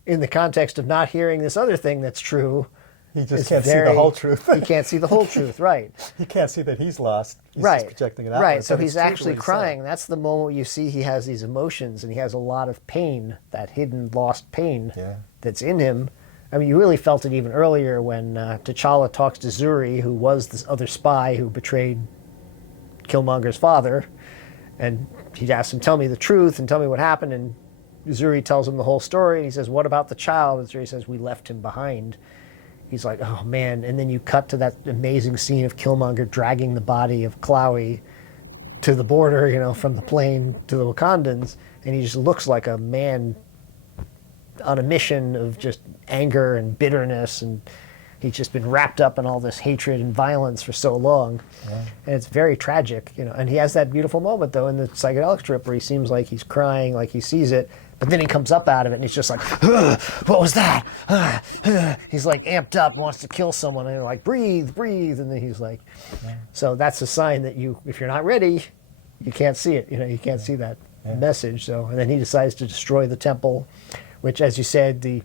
in the context of not hearing this other thing that's true, he just can't see the whole truth. He can't see the whole truth, right. He can't see that he's lost. He's right. just projecting it out. Right, so he's actually crying. That's the moment you see he has these emotions, and he has a lot of pain, that hidden, lost pain that's in him. I mean, you really felt it even earlier when T'Challa talks to Zuri, who was this other spy who betrayed Killmonger's father, and he asks him, tell me the truth and tell me what happened, and Zuri tells him the whole story, and he says, what about the child? And Zuri says, we left him behind. He's like, oh man, and then you cut to that amazing scene of Killmonger dragging the body of Chloe to the border, you know, from the plane to the Wakandans, and he just looks like a man on a mission of just anger and bitterness, and he's just been wrapped up in all this hatred and violence for so long. And it's very tragic, you know. And he has that beautiful moment, though, in the psychedelic trip where he seems like he's crying, like he sees it, but then he comes up out of it and he's just like, what was that? He's like amped up, wants to kill someone, and they're like, breathe, breathe. And then he's like, so that's a sign that if you're not ready, you can't see it. You know, you can't see that message. So, and then he decides to destroy the temple, which, as you said, the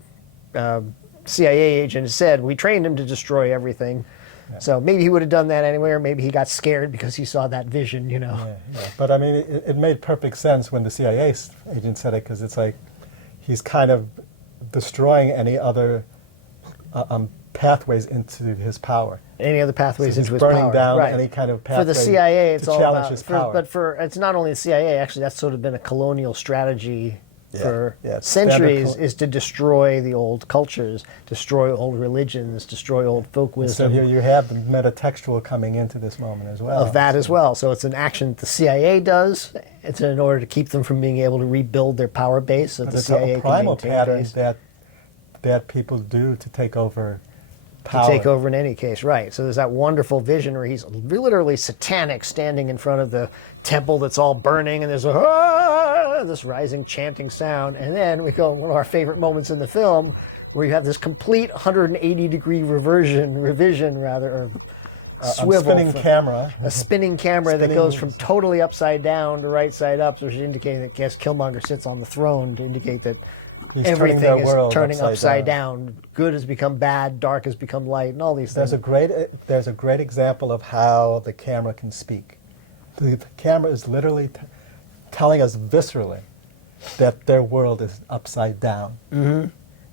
CIA agent said, we trained him to destroy everything. So maybe he would have done that anyway, or maybe he got scared because he saw that vision, you know. But I mean, it made perfect sense when the CIA agent said it, because it's like he's kind of destroying any other pathways into his power. Any other pathways into his burning power. Down right. any kind of pathway for the CIA, it's to all challenge about, his power. But it's not only the CIA. Actually, that's sort of been a colonial strategy for it's centuries, is to destroy the old cultures, destroy old religions, destroy old folk wisdom. So here you have the metatextual coming into this moment as well. Of that as well. So it's an action that the CIA does. It's in order to keep them from being able to rebuild their power base. So but the it's CIA a primal can pattern that people do to take over power. To take over in any case, right. So there's that wonderful vision where he's literally satanic, standing in front of the temple that's all burning, and there's this rising chanting sound. And then we go one of our favorite moments in the film, where you have this complete 180-degree revision, or swivel. A spinning camera that goes from totally upside down to right side up, which is indicating that Killmonger sits on the throne to indicate that everything is turning upside down. Good has become bad, dark has become light, and all these things. There's a great example of how the camera can speak. The camera is literally telling us viscerally that their world is upside down. Mm-hmm.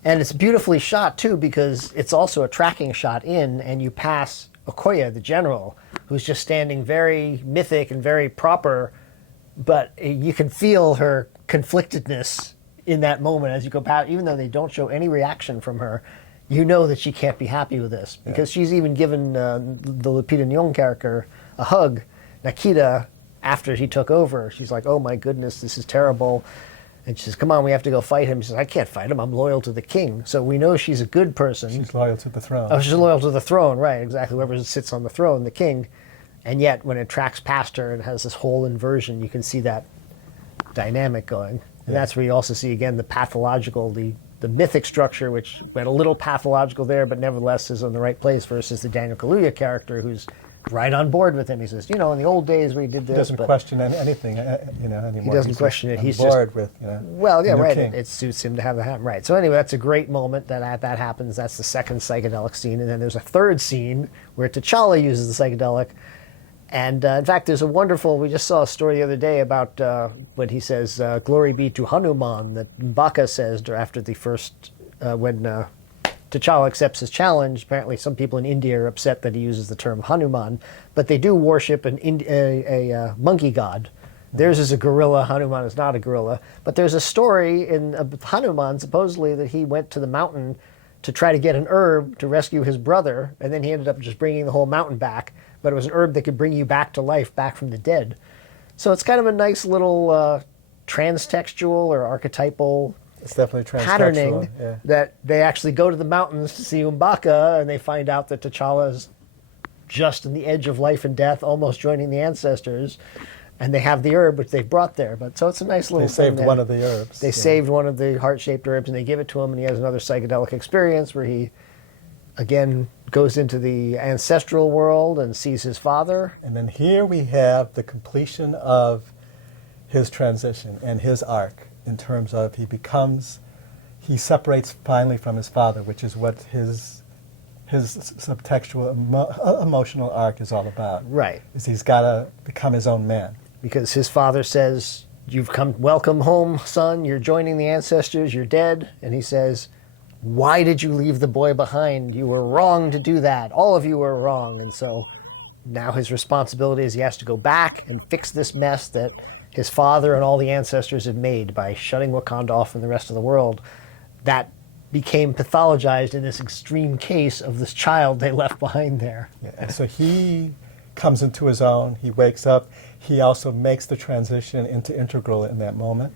And it's beautifully shot, too, because it's also a tracking shot in, and you pass Okoye, the general, who's just standing very mythic and very proper, but you can feel her conflictedness in that moment as you go past. Even though they don't show any reaction from her, you know that she can't be happy with this, because she's even given the Lupita Nyong'o character a hug, Nikita, after he took over. She's like, oh my goodness, this is terrible. And she says, come on, we have to go fight him. He says, I can't fight him. I'm loyal to the king. So we know she's a good person. She's loyal to the throne. Oh, she's loyal to the throne, right, exactly. Whoever sits on the throne, the king. And yet, when it tracks past her and has this whole inversion, you can see that dynamic going. And that's where you also see, again, the pathological, the mythic structure, which went a little pathological there, but nevertheless is in the right place, versus the Daniel Kaluuya character, who's right on board with him. He says, in the old days we did this. He doesn't question anything, anymore. He doesn't question it. He's bored just with, well, yeah, right. king. It suits him to have the hat, right? So anyway, that's a great moment that happens. That's the second psychedelic scene, and then there's a third scene where T'Challa uses the psychedelic. And in fact, there's a wonderful, we just saw a story the other day about when he says, glory be to Hanuman, that M'Baka says after the first, when T'Challa accepts his challenge. Apparently some people in India are upset that he uses the term Hanuman, but they do worship a monkey god. Theirs is a gorilla, Hanuman is not a gorilla. But there's a story in Hanuman, supposedly, that he went to the mountain to try to get an herb to rescue his brother, and then he ended up just bringing the whole mountain back. But it was an herb that could bring you back to life, back from the dead. So it's kind of a nice little transtextual or archetypal It's definitely patterning yeah. that they actually go to the mountains to see M'Baka, and they find out that T'Challa is just on the edge of life and death, almost joining the ancestors, and they have the herb which they brought there. But so it's a nice little They thing saved there. one of the herbs. They saved one of the heart-shaped herbs, and they give it to him, and he has another psychedelic experience where he, again, goes into the ancestral world and sees his father. And then here we have the completion of his transition and his arc in terms of he separates finally from his father, which is what his subtextual emotional arc is all about. Right. Is he's got to become his own man. Because his father says, welcome home, son, you're joining the ancestors, you're dead. And he says, why did you leave the boy behind? You were wrong to do that. All of you were wrong. And so now his responsibility is he has to go back and fix this mess that his father and all the ancestors had made by shutting Wakanda off from the rest of the world. That became pathologized in this extreme case of this child they left behind there. Yeah. And so he comes into his own. He wakes up. He also makes the transition into integral in that moment,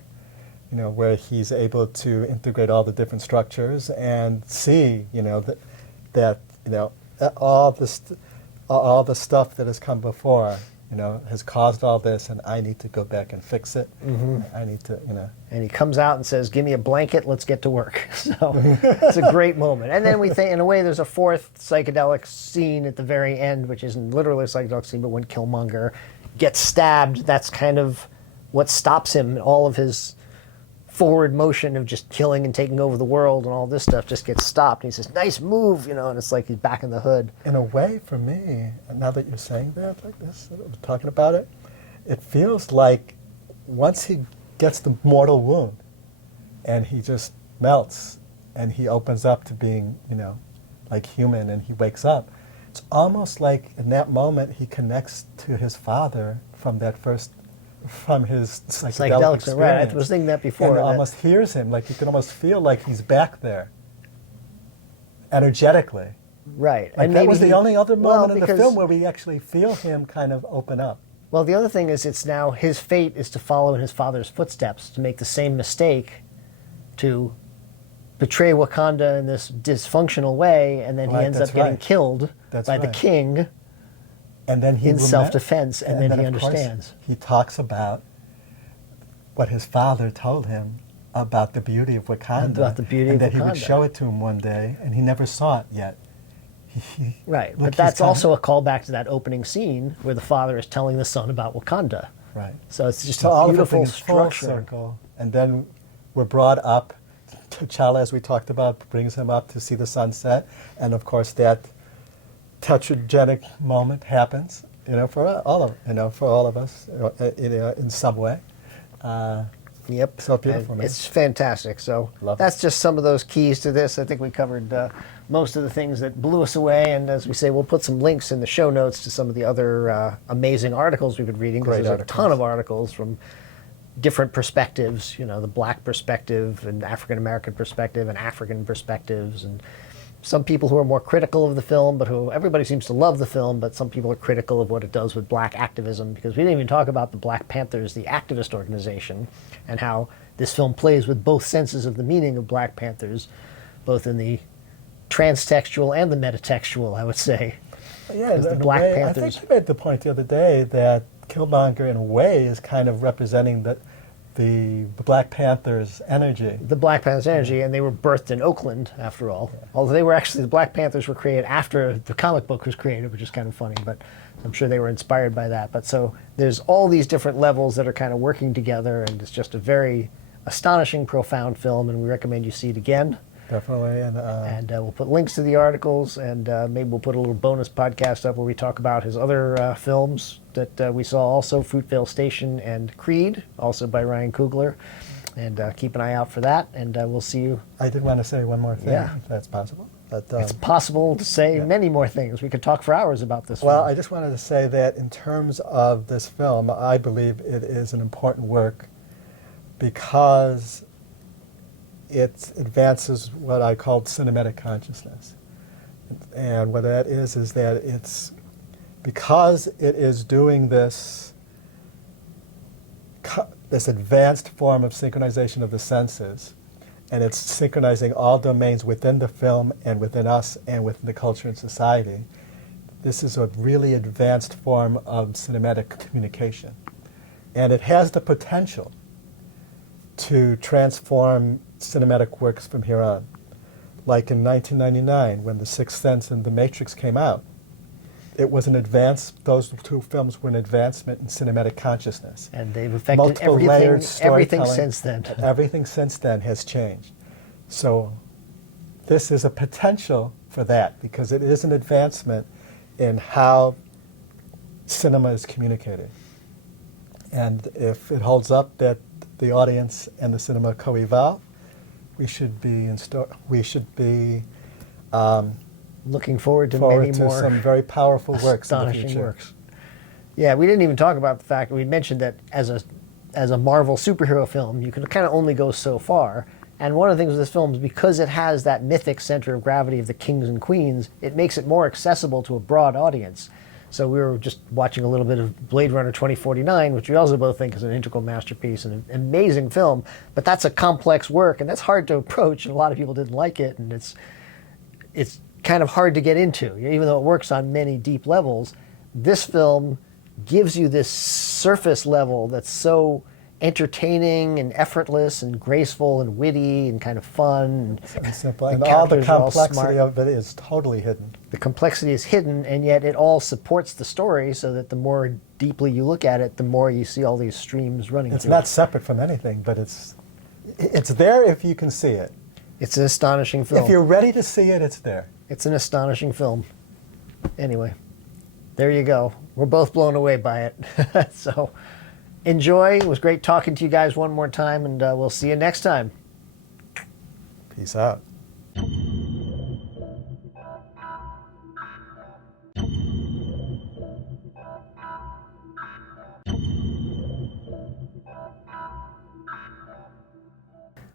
where he's able to integrate all the different structures and see, that all the stuff that has come before, has caused all this, and I need to go back and fix it. Mm-hmm. I need to, And he comes out and says, give me a blanket, let's get to work. So it's a great moment. And then we think, in a way, there's a fourth psychedelic scene at the very end, which isn't literally a psychedelic scene, but when Killmonger gets stabbed, that's kind of what stops him. All of his forward motion of just killing and taking over the world and all this stuff just gets stopped. And he says, nice move, and it's like he's back in the hood. In a way, for me, now that you're saying that like this, talking about it, it feels like once he gets the mortal wound and he just melts and he opens up to being, like human, and he wakes up, it's almost like in that moment he connects to his father from his psychedelic experience. Right, I was thinking that before. And almost hears him, like you can almost feel like he's back there, energetically. Right. Like and that was the only other moment in the because, film where we actually feel him kind of open up. Well, the other thing is it's now his fate is to follow in his father's footsteps, to make the same mistake, to betray Wakanda in this dysfunctional way, and then he ends up getting killed by the king. And then he in self-defense, and then he understands. He talks about what his father told him about the beauty of Wakanda, and that he would show it to him one day, and he never saw it yet. Right, but that's also a callback to that opening scene where the father is telling the son about Wakanda. Right. So it's just a beautiful structure. Full circle. And then we're brought up. T'Challa, as we talked about, brings him up to see the sunset, and of course that tetragenic moment happens, for all of us, in some way. Yep. So beautiful. It's fantastic. So that's just some of those keys to this. I think we covered most of the things that blew us away, and as we say, we'll put some links in the show notes to some of the other amazing articles we've been reading. There's a ton of articles from different perspectives, the black perspective and African American perspective and African perspectives, and some people who are more critical of the film, but who everybody seems to love the film, but some people are critical of what it does with black activism, because we didn't even talk about the Black Panthers, the activist organization, and how this film plays with both senses of the meaning of Black Panthers, both in the transtextual and the metatextual, I would say. Yeah, the in a Black way, Panthers. I think you made the point the other day that Killmonger, in a way, is kind of representing the Black Panther's energy. The Black Panthers' energy, and they were birthed in Oakland, after all. Yeah. Although they were actually, the Black Panthers were created after the comic book was created, which is kind of funny, but I'm sure they were inspired by that. But so there's all these different levels that are kind of working together, and it's just a very astonishing, profound film, and we recommend you see it again. Definitely. And we'll put links to the articles, and maybe we'll put a little bonus podcast up where we talk about his other films that we saw also, Fruitvale Station and Creed, also by Ryan Coogler. And keep an eye out for that, and we'll see you. I did want to say one more thing, if that's possible. But, it's possible to say many more things. We could talk for hours about this Well, film. I just wanted to say that in terms of this film, I believe it is an important work because it advances what I called cinematic consciousness. And what that is that it's because it is doing this advanced form of synchronization of the senses, and it's synchronizing all domains within the film and within us and within the culture and society. This is a really advanced form of cinematic communication. And it has the potential to transform cinematic works from here on. Like in 1999, when The Sixth Sense and The Matrix came out, it was an advance. Those two films were an advancement in cinematic consciousness. And they've affected Multiple layered everything storytelling. since then. Everything since then has changed. So this is a potential for that because it is an advancement in how cinema is communicated. And if it holds up that the audience and the cinema co-evolve, we should be looking forward to many more some very powerful works in the astonishing future. works. Yeah, we didn't even talk about the fact we mentioned that as a Marvel superhero film, you can kind of only go so far. And one of the things with this film is because it has that mythic center of gravity of the kings and queens, it makes it more accessible to a broad audience. So we were just watching a little bit of Blade Runner 2049, which we also both think is an integral masterpiece and an amazing film. But that's a complex work, and that's hard to approach, and a lot of people didn't like it, and it's kind of hard to get into. Even though it works on many deep levels, this film gives you this surface level that's so entertaining and effortless and graceful and witty and kind of fun. And simple. The And all the characters are all complexity smart. of it is totally hidden. The complexity is hidden, and yet it all supports the story so that the more deeply you look at it, the more you see all these streams running It's through not it. separate from anything, but it's there if you can see it. It's an astonishing film. If you're ready to see it, it's there. It's an astonishing film. Anyway, there you go. We're both blown away by it. So enjoy. It was great talking to you guys one more time, and we'll see you next time. Peace out.